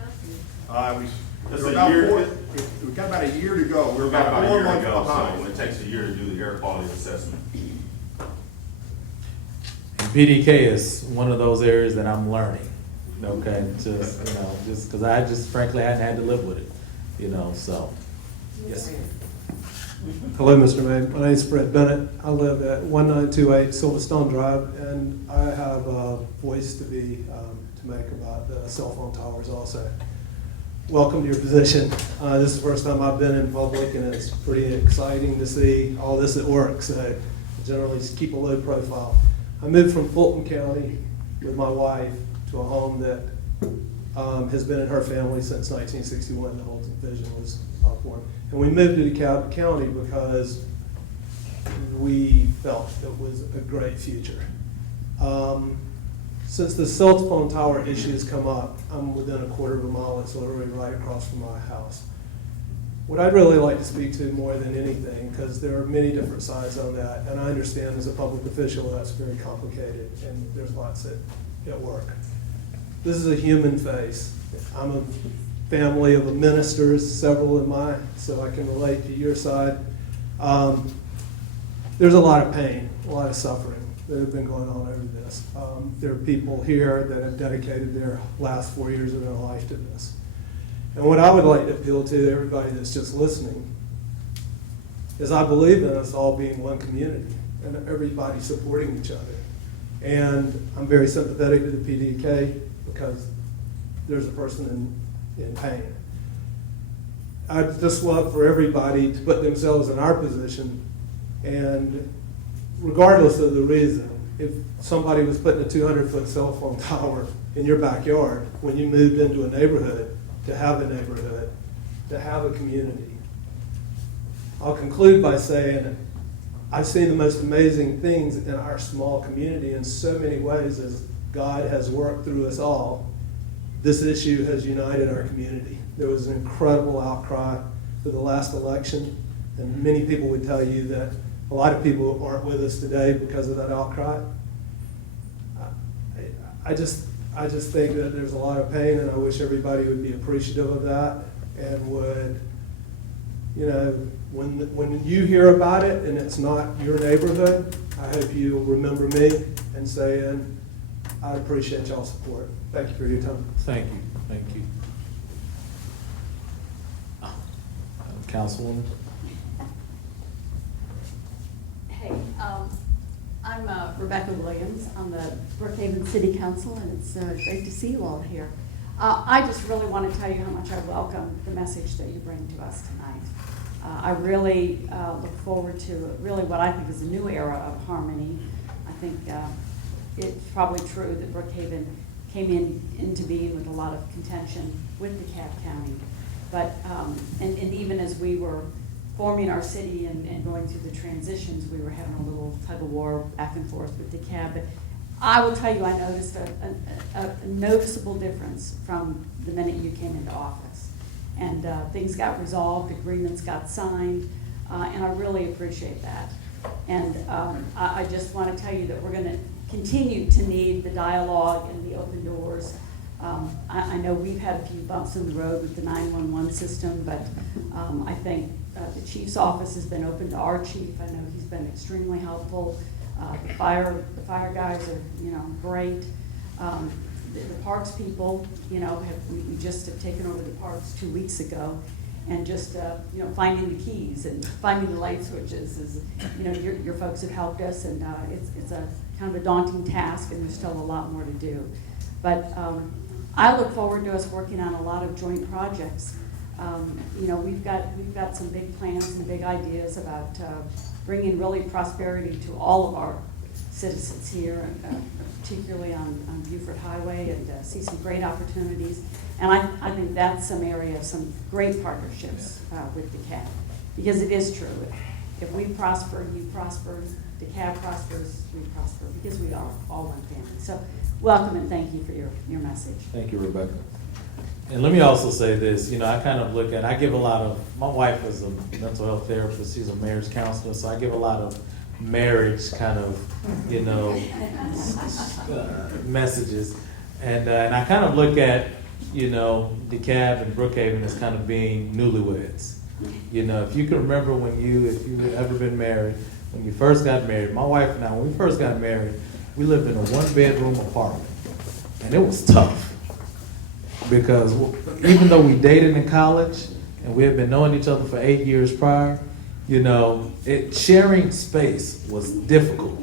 out? That's We've a got year. about a year to go. We're About about a 4 year months ago, behind. so it takes a year to do the air quality assessment. And PDK is one of those areas that I'm learning, okay? Just because I just frankly hadn't had to live with it, so. Yes. Hello, Mr. Mayor. My name is Fred Bennett. I live at 1928 Silverstone Drive, and I have a voice to make about the cell phone towers also. Welcome to your position. This is the first time I've been in public, and it's pretty exciting to see all this at work. So I generally just keep a low profile. I moved from Fulton County with my wife to a home that has been in her family since 1961. The whole vision was formed. And we moved to DeKalb County because we felt it was a great future. Since the cell phone tower issue has come up, I'm within a quarter of a mile. It's literally right across from my house. What I'd really like to speak to more than anything, because there are many different sides on that, and I understand as a public official that's very complicated, and there's lots at work. This is a human face. I'm a family of ministers, several in mine, so I can relate to your side. There's a lot of pain, a lot of suffering that have been going on over this. There are people here that have dedicated their last 4 years of their life to this. And what I would like to appeal to everybody that's just listening is I believe in us all being one community and everybody supporting each other. And I'm very sympathetic to the PDK because there's a person in pain. I'd just love for everybody to put themselves in our position, and regardless of the reason, if somebody was putting a 200-foot cell phone tower in your backyard when you moved into a neighborhood, to have a neighborhood, to have a community. I'll conclude by saying I've seen the most amazing things in our small community in so many ways as God has worked through us all. This issue has united our community. There was an incredible outcry for the last election, and many people would tell you that a lot of people aren't with us today because of that outcry. I just think that there's a lot of pain, and I wish everybody would be appreciative of that and would, when you hear about it and it's not your neighborhood, I hope you'll remember me and saying, I appreciate y'all's support. Thank you for your time. Thank you. Councilwoman? Hey, I'm Rebecca Williams. I'm the Brookhaven City Council, and it's great to see you all here. I just really want to tell you how much I welcome the message that you bring to us tonight. I really look forward to really what I think is a new era of harmony. I think it's probably true that Brookhaven came into being with a lot of contention with DeKalb County. But, and even as we were forming our city and going through the transitions, we were having a little tug of war back and forth with DeKalb. But I will tell you, I noticed a noticeable difference from the minute you came into office. And things got resolved, agreements got signed, and I really appreciate that. And I just want to tell you that we're going to continue to need the dialogue and the open doors. I know we've had a few bumps in the road with the 911 system, but I think the chief's office has been open to our chief. I know he's been extremely helpful. The fire guys are, great. The parks people, we just have taken over the parks 2 weeks ago, and just finding the keys and finding the light switches is, your folks have helped us, and it's a kind of a daunting task, and there's still a lot more to do. But I look forward to us working on a lot of joint projects. We've got some big plans and big ideas about bringing really prosperity to all of our citizens here, particularly on Beaufort Highway, and see some great opportunities. And I think that's some area of some great partnerships with DeKalb, because it is true. If we prosper, you prosper. DeKalb prospers, we prosper, because we are all one family. So welcome and thank you for your message. Thank you, Rebecca. And let me also say this, I kind of look at, I give a lot of, my wife is a mental health therapist, she's a marriage counselor, so I give a lot of marriage kind of, messages. And I kind of look at, DeKalb and Brookhaven as kind of being newlyweds. If you can remember if you've ever been married, when you first got married, my wife and I, when we first got married, we lived in a one-bedroom apartment. And it was tough. Because even though we dated in college and we had been knowing each other for 8 years prior, sharing space was difficult.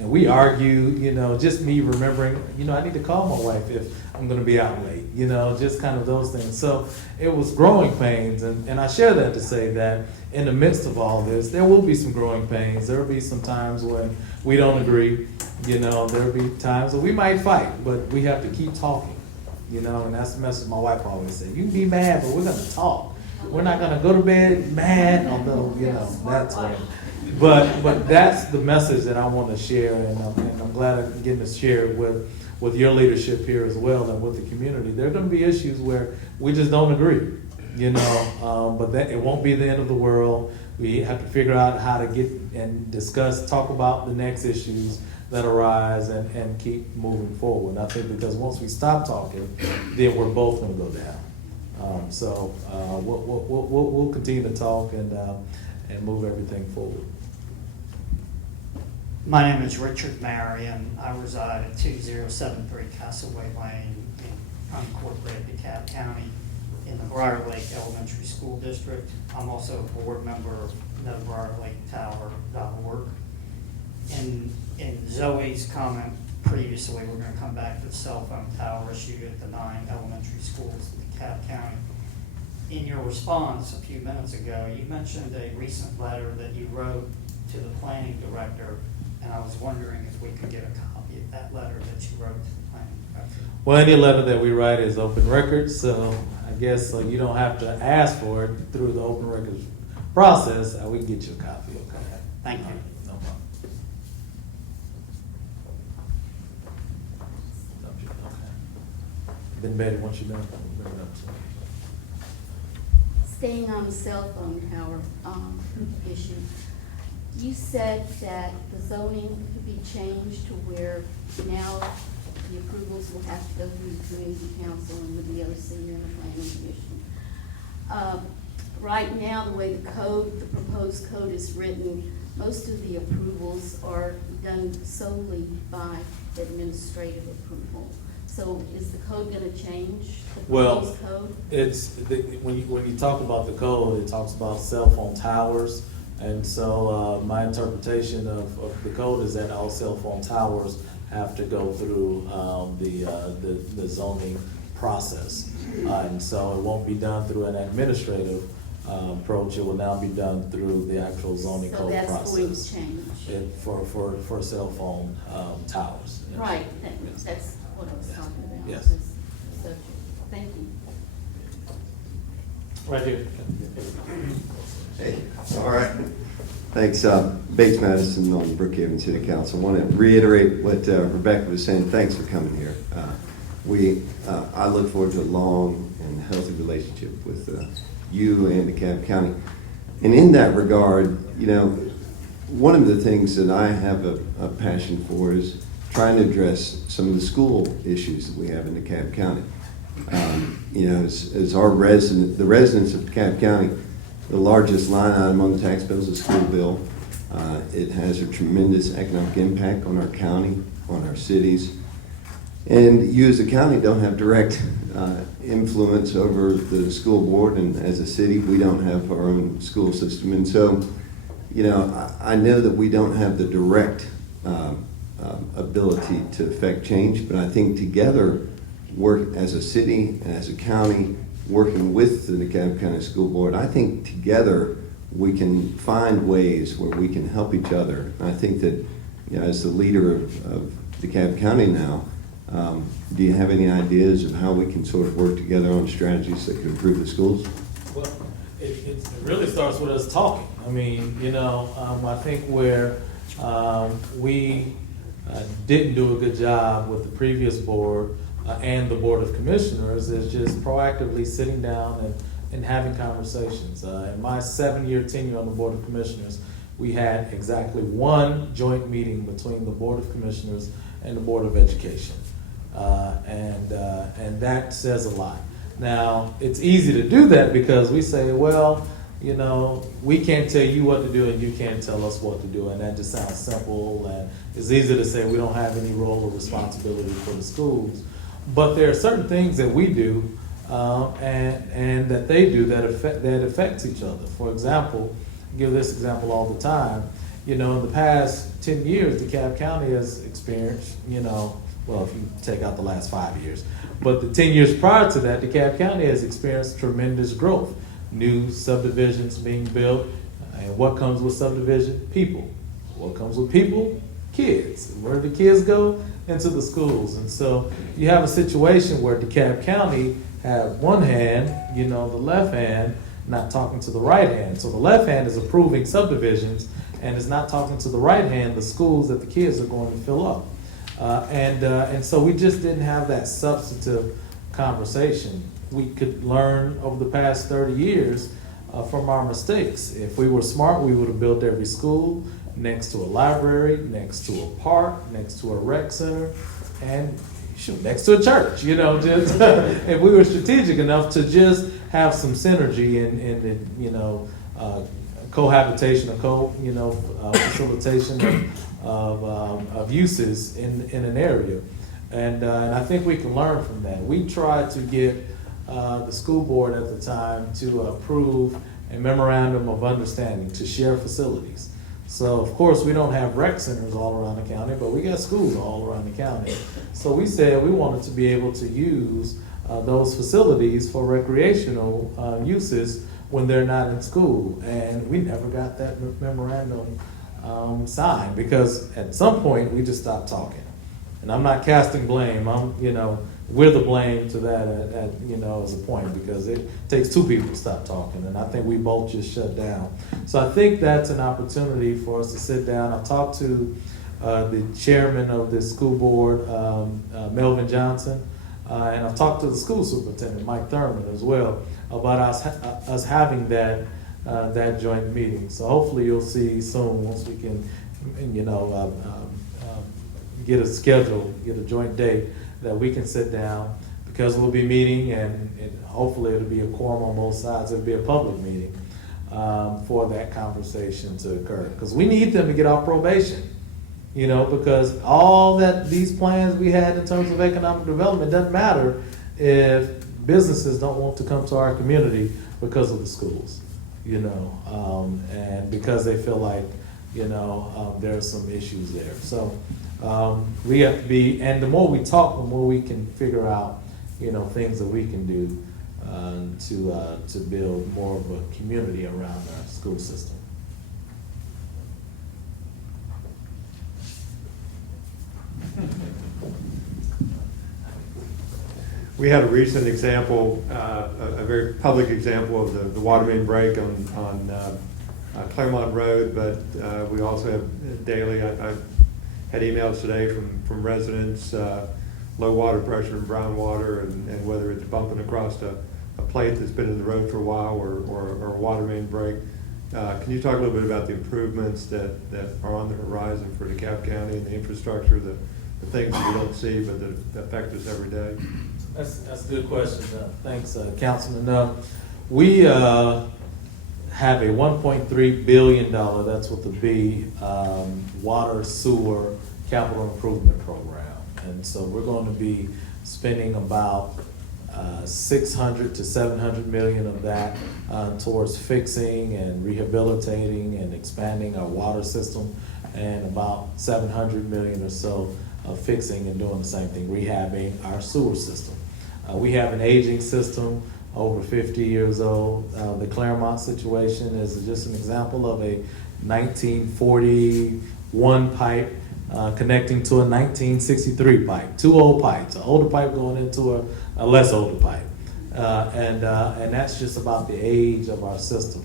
And we argued, just me remembering, I need to call my wife if I'm going to be out late, just kind of those things. So it was growing pains. And I share that to say that in the midst of all this, there will be some growing pains. There will be some times when we don't agree. There will be times when we might fight, but we have to keep talking. And that's the message my wife always said. You can be mad, but we're going to talk. We're not going to go to bed mad, although, that's what. But that's the message that I want to share, and I'm glad I'm getting to share it with your leadership here as well and with the community. There are going to be issues where we just don't agree, but that it won't be the end of the world. We have to figure out how to get and talk about the next issues that arise and keep moving forward. I think because once we stop talking, then we're both going to go down. So we'll continue to talk and move everything forward. My name is Richard Marion. I reside at 2073 Castaway Lane in unincorporated DeKalb County in the Briar Lake Elementary School District. I'm also a board member of the BriarLakeTower.org. In Zoe's comment previously, we're going to come back to the cell phone tower issue at the 9 elementary schools in DeKalb County. In your response a few minutes ago, you mentioned a recent letter that you wrote to the planning director, and I was wondering if we could get a copy of that letter that you wrote to the planning director. Well, any letter that we write is open record, so I guess you don't have to ask for it through the open records process. We can get you a copy, okay? Thank you. No problem. Then Betty, once you're done, we'll bring it up to you. Staying on the cell phone tower issue, you said that the zoning could be changed to where now the approvals will have to go through the community council and the DOC and the planning commission. Right now, the way the proposed code is written, most of the approvals are done solely by administrative approval. So is the code going to change, the proposed code? When you talk about the code, it talks about cell phone towers. And so my interpretation of the code is that all cell phone towers have to go through the zoning process. And so it won't be done through an administrative approach. It will now be done through the actual zoning So code that's going process. to change. For cell phone towers. Yes. Right, that's what I was talking about. Yes. this subject. Thank you. Right here. Hey, all right. Thanks, Bates Madison on Brookhaven City Council. I want to reiterate what Rebecca was saying. Thanks for coming here. I look forward to a long and healthy relationship with you and DeKalb County. And in that regard, you know, one of the things that I have a passion for is trying to address some of the school issues that we have in DeKalb County. You know, as the residents of DeKalb County, the largest line item on the tax bill is the school bill. It has a tremendous economic impact on our county, on our cities. And you as a county don't have direct influence over the school board, and as a city, we don't have our own school system. And so, you know, I know that we don't have the direct ability to affect change, but I think together, work as a city and as a county, working with the DeKalb County School Board, I think together we can find ways where we can help each other. And I think that, you know, as the leader of DeKalb County now, do you have any ideas of how we can sort of work together on strategies that can improve the schools? Well, it really starts with us talking. I mean, you know, I think where we didn't do a good job with the previous board and the Board of Commissioners is just proactively sitting down and having conversations. In my 7-year tenure on the Board of Commissioners, we had exactly one joint meeting between the Board of Commissioners and the Board of Education. And that says a lot. Now, it's easy to do that because we say, well, you know, we can't tell you what to do and you can't tell us what to do. And that just sounds simple, and it's easy to say we don't have any role or responsibility for the schools. But there are certain things that we do and that they do that affects each other. For example, I give this example all the time. You know, in the past 10 years, DeKalb County has experienced, you know, well, if you take out the last 5 years, but the 10 years prior to that, DeKalb County has experienced tremendous growth. New subdivisions being built, and what comes with subdivision? People. What comes with people? Kids. Where do the kids go? Into the schools. And so you have a situation where DeKalb County have one hand, you know, the left hand not talking to the right hand. So the left hand is approving subdivisions and is not talking to the right hand, the schools that the kids are going to fill up. And so we just didn't have that substantive conversation. We could learn over the past 30 years from our mistakes. If we were smart, we would have built every school next to a library, next to a park, next to a rec center, and shoot, next to a church, you know, just if we were strategic enough to just have some synergy in you know, cohabitation or facilitation of uses in an area. And I think we can learn from that. We tried to get the school board at the time to approve a memorandum of understanding to share facilities. So of course we don't have rec centers all around the county, but we got schools all around the county. So we said we wanted to be able to use those facilities for recreational uses when they're not in school. And we never got that memorandum signed because at some point we just stopped talking. And I'm not casting blame. We're the blame to that as a point, because it takes two people to stop talking, and I think we both just shut down. So I think that's an opportunity for us to sit down. I talked to the chairman of the school board, Melvin Johnson, and I've talked to the school superintendent, Mike Thurman, as well, about us having that joint meeting. So hopefully you'll see soon, once we can, get a schedule, get a joint date, that we can sit down, because we'll be meeting, and hopefully it'll be a quorum on both sides. It'll be a public meeting for that conversation to occur, because we need them to get off probation. Because all these plans we had in terms of economic development doesn't matter if businesses don't want to come to our community because of the schools, and because they feel like, there are some issues there. So we have to be, and the more we talk, the more we can figure out, things that we can do to build more of a community around our school system. We had a recent example, a very public example of the water main break on Claremont Road, but we also have daily, I had emails today from residents, low water pressure in brown water, and whether it's bumping across a plate that's been in the road for a while or a water main break. Can you talk a little bit about the improvements that are on the horizon for DeKalb County and the infrastructure, the things that we don't see but that affect us every day? That's a good question. Thanks, Councilman. We have a $1.3 billion, that's with the B, water sewer capital improvement program. And so we're going to be spending about 600 to 700 million of that towards fixing and rehabilitating and expanding our water system, and about 700 million or so of fixing and doing the same thing, rehabbing our sewer system. We have an aging system, over 50 years old. The Claremont situation is just an example of a 1941 pipe connecting to a 1963 pipe. Two old pipes, an older pipe going into a less older pipe. And that's just about the age of our system.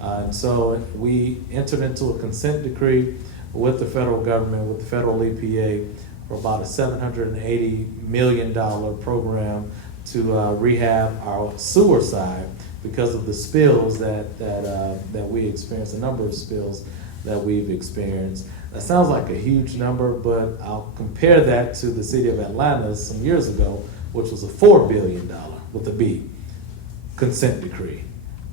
And so we entered into a consent decree with the federal government, with the federal EPA, for about a $780 million program to rehab our sewer side because of the spills that we experienced, a number of spills that we've experienced. That sounds like a huge number, but I'll compare that to the city of Atlanta some years ago, which was a $4 billion with a B consent decree.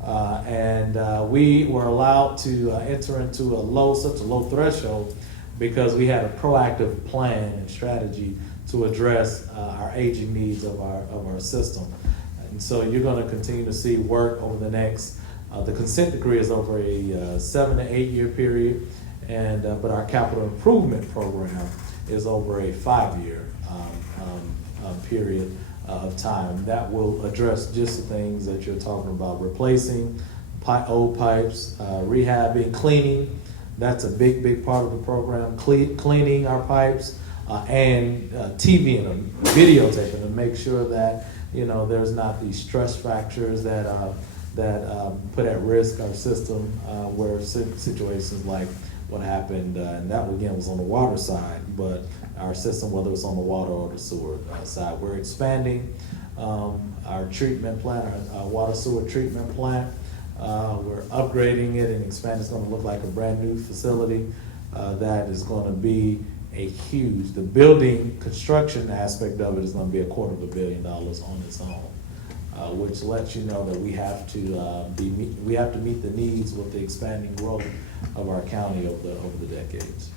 And we were allowed to enter into such a low threshold because we had a proactive plan and strategy to address our aging needs of our system. And so you're going to continue to see work over the next, the consent decree is over a 7 to 8 year period, and but our capital improvement program is over a 5-year period of time. That will address just the things that you're talking about, replacing old pipes, rehabbing, cleaning. That's a big part of the program, cleaning our pipes, and TVing them, videotaping them, make sure that there's not these stress fractures that put at risk our system, where situations like what happened, and that again was on the water side, but our system, whether it's on the water or the sewer side, we're expanding our treatment plant, our water sewer treatment plant. We're upgrading it and expanding. It's going to look like a brand new facility that is going to be the building construction aspect of it is going to be $250 million on its own, which lets you know that we have to meet the needs with the expanding growth of our county over the decades.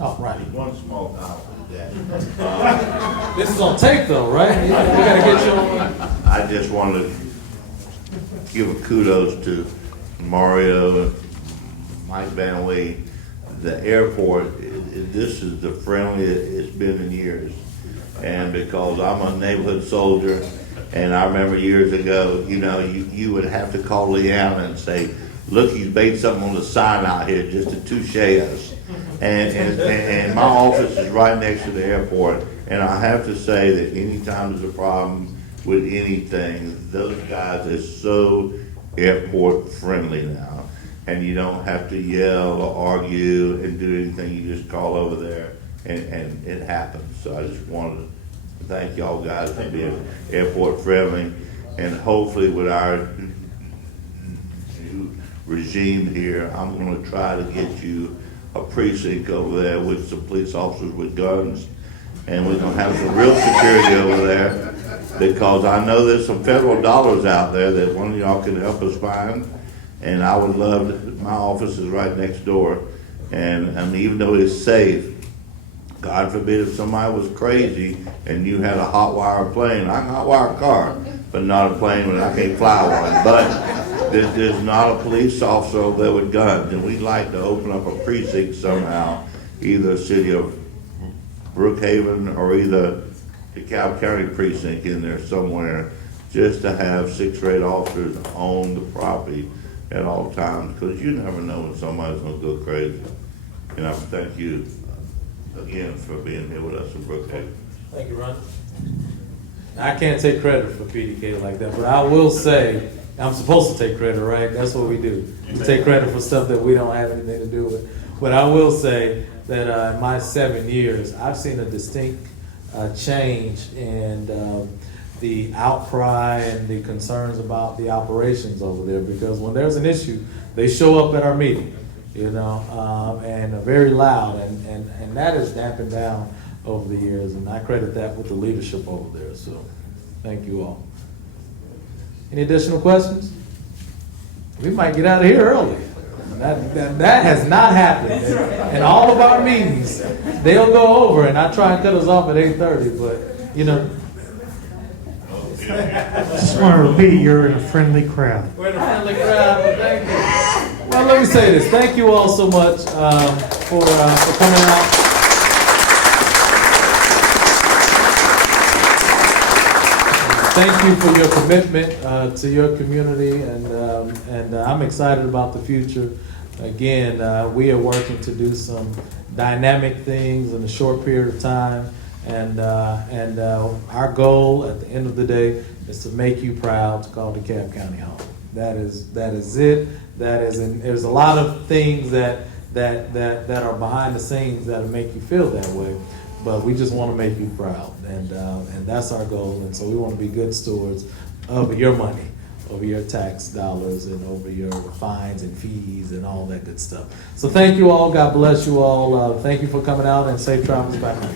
Oh, right. One small comment to that. This is on tape though, right? We gotta get you on. I just wanted to give a kudos to Mario, Mike Van Lee. The airport, this is the friendliest it's been in years. And because I'm a neighborhood soldier, and I remember years ago, you would have to call Leanna and say, look, you made something on the sign out here just to touche us. And my office is right next to the airport, and I have to say that anytime there's a problem with anything, those guys are so airport friendly now, and you don't have to yell or argue and do anything. You just call over there, and it happens. So I just wanted to thank y'all guys for being airport friendly, and hopefully with our new regime here, I'm going to try to get you a precinct over there with some police officers with guns, and we're gonna have some real security over there, because I know there's some federal dollars out there that one of y'all can help us find, and I would love to, my office is right next door, and even though it's safe, God forbid if somebody was crazy and you had a hot wire plane. I can hot wire a car, but not a plane when I can't fly one. But there's not a police officer over there with guns, and we'd like to open up a precinct somehow, either city of Brookhaven or either DeKalb County precinct in there somewhere, just to have 6 or 8 officers on the property at all times, because you never know when somebody's gonna go crazy. And I thank you again for being here with us in Brookhaven. Thank you, Ron. I can't take credit for PDK like that, but I will say, I'm supposed to take credit, right? That's what we do. We take credit for stuff that we don't have anything to do with. But I will say that in my 7 years, I've seen a distinct change in the outcry and the concerns about the operations over there, because when there's an issue, they show up at our meeting, you know, and are very loud, and that is dampened down over the years, and I credit that with the leadership over there, so thank you all. Any additional questions? We might get out of here early. That has not happened. In all of our meetings, they'll go over, and I try and cut us off at 8:30, but, you know. Just want to repeat, you're in a friendly crowd. We're in a friendly crowd, but thank you. Well, let me say this. Thank you all so much for coming out. Thank you for your commitment to your community, and I'm excited about the future. Again, we are working to do some dynamic things in a short period of time, and our goal at the end of the day is to make you proud to call DeKalb County home. That is it. There's a lot of things that are behind the scenes that'll make you feel that way. But we just want to make you proud, and that's our goal. And so we want to be good stewards of your money, over your tax dollars, and over your fines and fees and all that good stuff. So thank you all. God bless you all. Thank you for coming out, and safe travels back home.